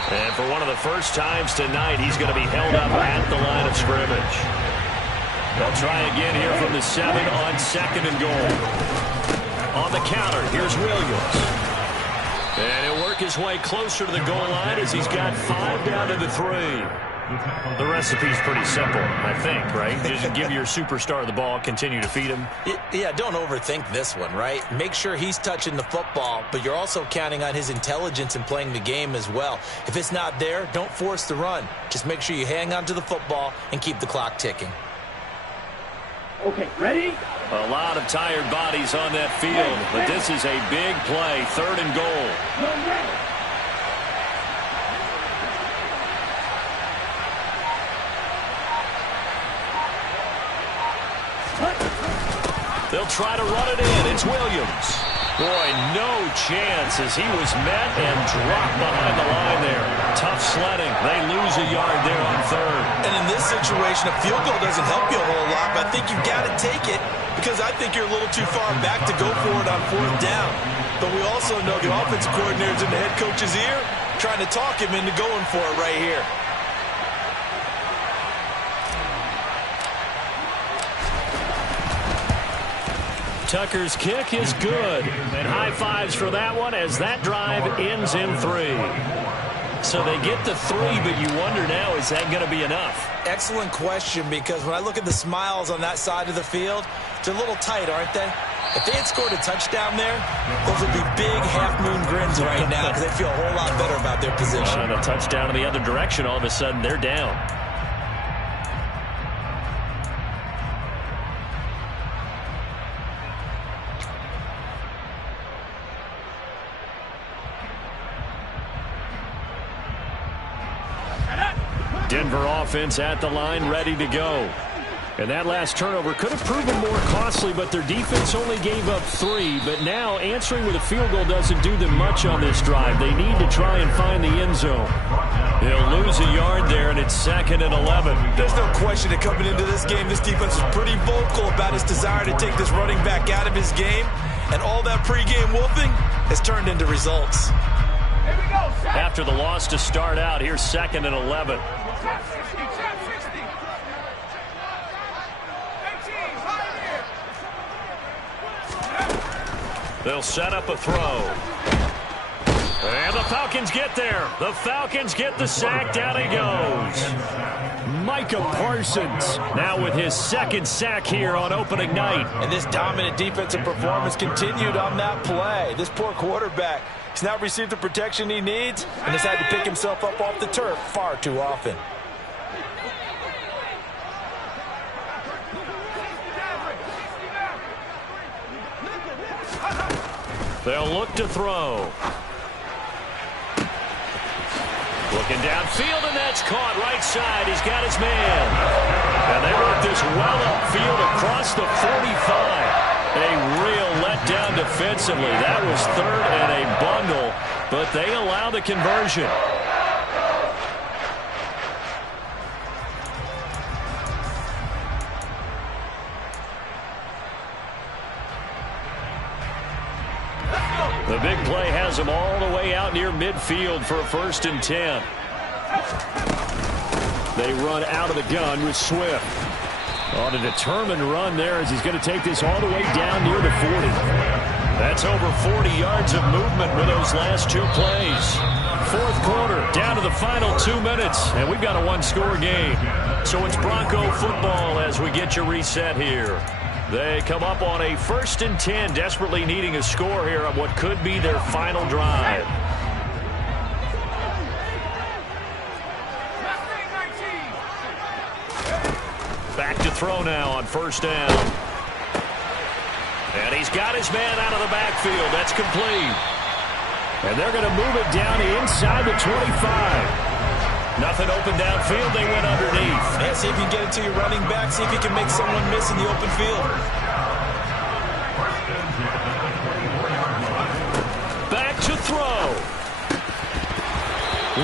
And for one of the first times tonight, he's going to be held up at the line of scrimmage. They'll try again here from the 7 on 2nd and goal. On the counter, here's Williams. And he'll work his way closer to the goal line as he's got 5 down to the 3. The recipe's pretty simple, I think, right? Just give your superstar the ball, continue to feed him. Yeah, don't overthink this one, right? Make sure he's touching the football, but you're also counting on his intelligence in playing the game as well. If it's not there, don't force the run. Just make sure you hang on to the football and keep the clock ticking. Okay, ready? A lot of tired bodies on that field, but this is a big play, 3rd and goal. They'll They'll try to run it in. It's Williams. Boy, no chance as he was met and dropped behind the line there. Tough sledding. They lose a yard there on third. And in this situation, a field goal doesn't help you a whole lot, but I think you've got to take it because I think you're a little too far back to go for it on fourth down. But we also know the offensive coordinator's in the head coach's ear trying to talk him into going for it right here. Tucker's kick is good. And high fives for that one as that drive ends in 3. So they get the 3, but you wonder now, is that going to be enough? Excellent question, because when I look at the smiles on that side of the field, they're a little tight, aren't they? If they had scored a touchdown there, those would be big half-moon grins right now because they feel a whole lot better about their position. And a touchdown in the other direction, all of a sudden they're down. Denver offense at the line, ready to go. And that last turnover could have proven more costly, but their defense only gave up 3. But now answering with a field goal doesn't do them much on this drive. They need to try and find the end zone. They'll lose a yard there, and it's 2nd and 11. There's no question that coming into this game, this defense is pretty vocal about his desire to take this running back out of his game. And all that pregame wolfing has turned into results. After the loss to start out, here's 2nd and 11. They'll set up a throw. And the Falcons get there. The Falcons get the sack. Down he goes. Micah Parsons now with his 2nd sack here on opening night. And this dominant defensive performance continued on that play. This poor quarterback, he's now received the protection he needs and has had to pick himself up off the turf far too often. They'll look to throw. Looking downfield, and that's caught right side. He's got his man. And they work this well upfield across the 45. A real letdown defensively. That was 3rd and a bundle, but they allow the conversion. The big play has them all the way out near midfield for a 1st and 10. They run out of the gun with Swift. On a determined run there as he's going to take this all the way down near the 40. That's over 40 yards of movement with those last 2 plays. 4th quarter, down to the final 2 minutes, and we've got a 1-score game. So it's Bronco football as we get your reset here. They come up on a 1st and 10, desperately needing a score here on what could be their final drive. Back to throw now on 1st down. And he's got his man out of the backfield. That's complete. And they're going to move it down inside the 25. Nothing open downfield. They went underneath. Yeah, see if you can get it to your running back. See if you can make someone miss in the open field. Back to throw.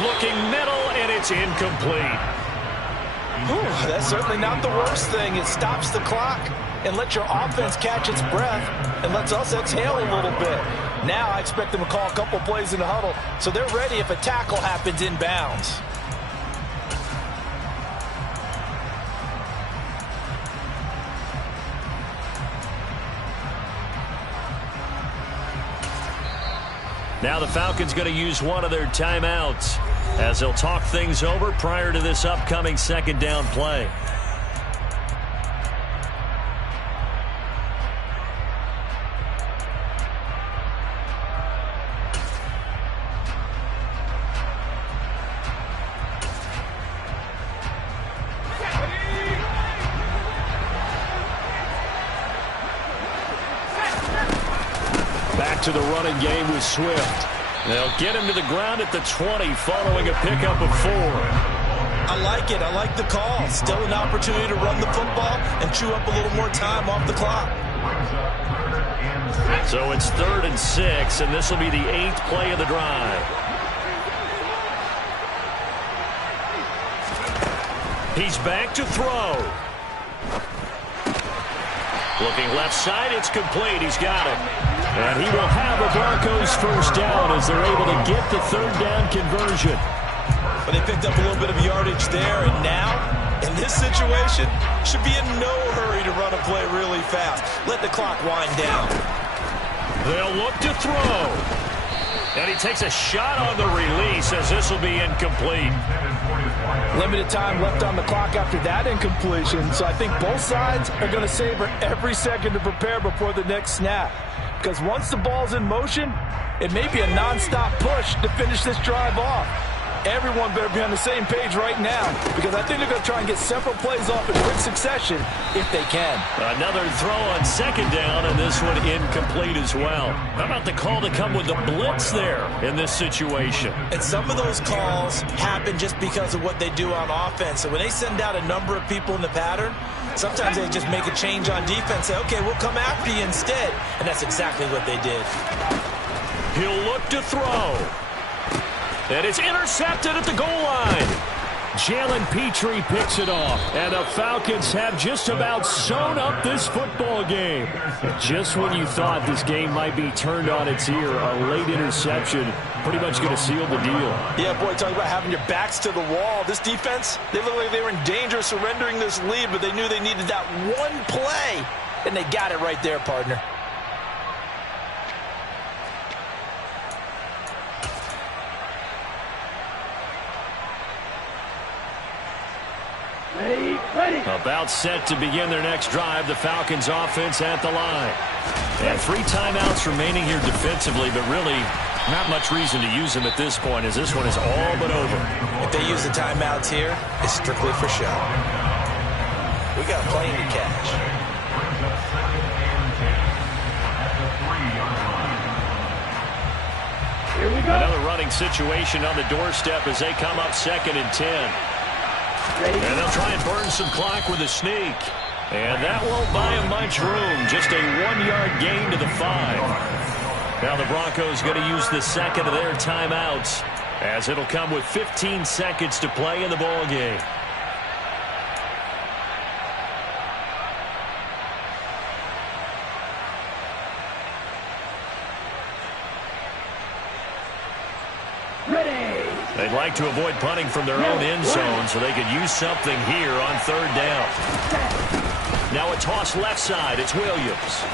Looking middle, and it's incomplete. Whew, that's certainly not the worst thing. It stops the clock and lets your offense catch its breath and lets us exhale a little bit. Now I expect them to call a couple plays in the huddle so they're ready if a tackle happens inbounds. Now the Falcons going to use one of their timeouts as they'll talk things over prior to this upcoming 2nd down play. Back to the running game with Swift. They'll get him to the ground at the 20 following a pickup of 4. I like it. I like the call. Still an opportunity to run the football and chew up a little more time off the clock. So it's 3rd and 6, and this will be the 8th play of the drive. He's back to throw. Looking left side, it's complete. He's got it. And he will have a Broncos first down as they're able to get the 3rd down conversion. But they picked up a little bit of yardage there, and now, in this situation, should be in no hurry to run a play really fast. Let the clock wind down. They'll look to throw. And he takes a shot on the release as this will be incomplete. Limited time left on the clock after that incompletion, so I think both sides are going to savor every second to prepare before the next snap. Because once the ball's in motion, it may be a nonstop push to finish this drive off. Everyone better be on the same page right now, because I think they're going to try and get several plays off in quick succession if they can. Another throw on 2nd down, and this one incomplete as well. How about the call to come with the blitz there in this situation? And some of those calls happen just because of what they do on offense. So when they send out a number of people in the pattern, sometimes they just make a change on defense, say, okay, we'll come after you instead. And that's exactly what they did. He'll look to throw. And it's intercepted at the goal line. Jalen Petrie picks it off. And the Falcons have just about sewn up this football game. Just when you thought this game might be turned on its ear, a late interception pretty much going to seal the deal. Yeah, boy, talk about having your backs to the wall. This defense, they look like they were in danger of surrendering this lead, but they knew they needed that one play, and they got it right there, partner. Ready. About set to begin their next drive, the Falcons offense at the line. And 3 timeouts remaining here defensively, but really not much reason to use them at this point as this one is all but over. If they use the timeouts here, it's strictly for show. We got a plane to catch. Here we go. Another running situation on the doorstep as they come up 2nd and 10. And they'll try and burn some clock with a sneak. And that won't buy them much room. Just a 1-yard gain to the 5. Now the Broncos going to use the 2nd of their timeouts as it'll come with 15 seconds to play in the ball game. They'd like to avoid punting from their own end zone so they could use something here on 3rd down. Now a toss left side. It's Williams.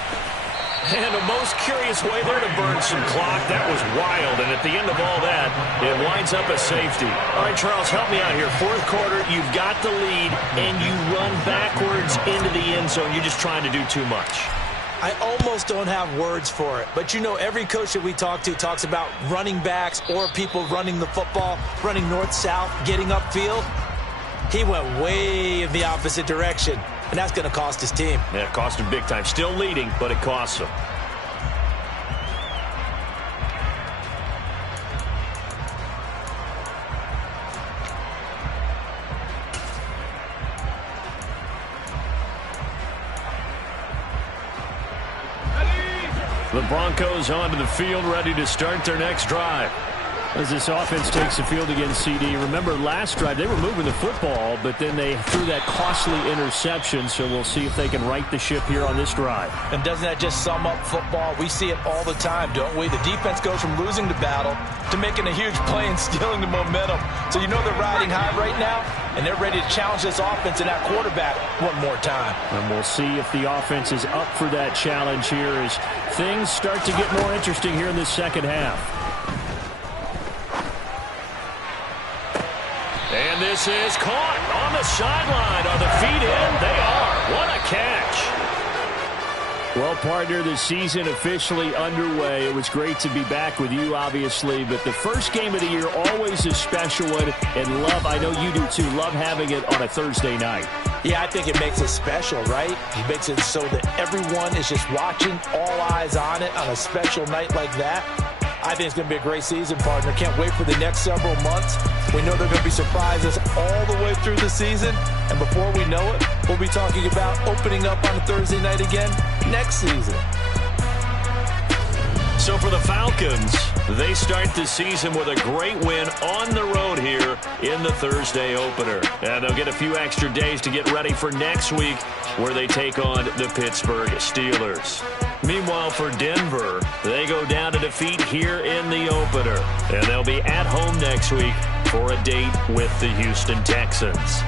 And a most curious way there to burn some clock. That was wild. And at the end of all that, it winds up a safety. All right, Charles, help me out here. 4th quarter, you've got the lead, and you run backwards into the end zone. You're just trying to do too much. I almost don't have words for it, but you know every coach that we talk to talks about running backs or people running the football, running north-south, getting upfield. He went way in the opposite direction, and that's going to cost his team. Yeah, it cost him big time. Still leading, but it costs him. The Broncos onto the field, ready to start their next drive. As this offense takes the field against CD, remember last drive they were moving the football, but then they threw that costly interception, so we'll see if they can right the ship here on this drive. And doesn't that just sum up football? We see it all the time, don't we? The defense goes from losing the battle to making a huge play and stealing the momentum. So you know they're riding high right now, and they're ready to challenge this offense and that quarterback one more time. And we'll see if the offense is up for that challenge here as things start to get more interesting here in this 2nd half. And this is caught on the sideline. Are the feet in? They are. What a catch. Well, partner, the season officially underway. It was great to be back with you, obviously, but the first game of the year always a special one, and love, I know you do too, love having it on a Thursday night. Yeah, I think it makes it special, right? It makes it so that everyone is just watching, all eyes on it on a special night like that. I think it's going to be a great season, partner. Can't wait for the next several months. We know they're going to be surprises all the way through the season. And before we know it, we'll be talking about opening up on a Thursday night again next season. So for the Falcons, they start the season with a great win on the road here in the Thursday opener. And they'll get a few extra days to get ready for next week where they take on the Pittsburgh Steelers. Meanwhile, for Denver, they go down to defeat here in the opener. And they'll be at home next week for a date with the Houston Texans.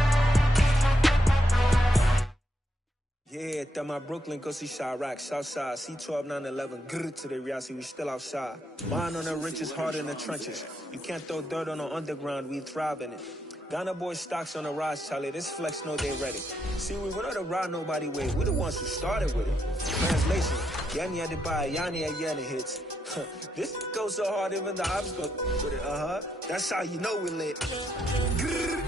Yeah, that my Brooklyn, go see Chirac, Southside, C12, 911, grrr to the reality, we still outside. Mine on the riches, hard in the trenches. You can't throw dirt on the underground, we thrive in it. Ghana boys stocks on the rise, Charlie, this flex know they ready. See, we went on the ride nobody way, we the ones who started with it. Translation, Yanni had to buy, Yanni had Yanni hits. This goes so hard, even the ops go with it, That's how you know we lit. Grrr,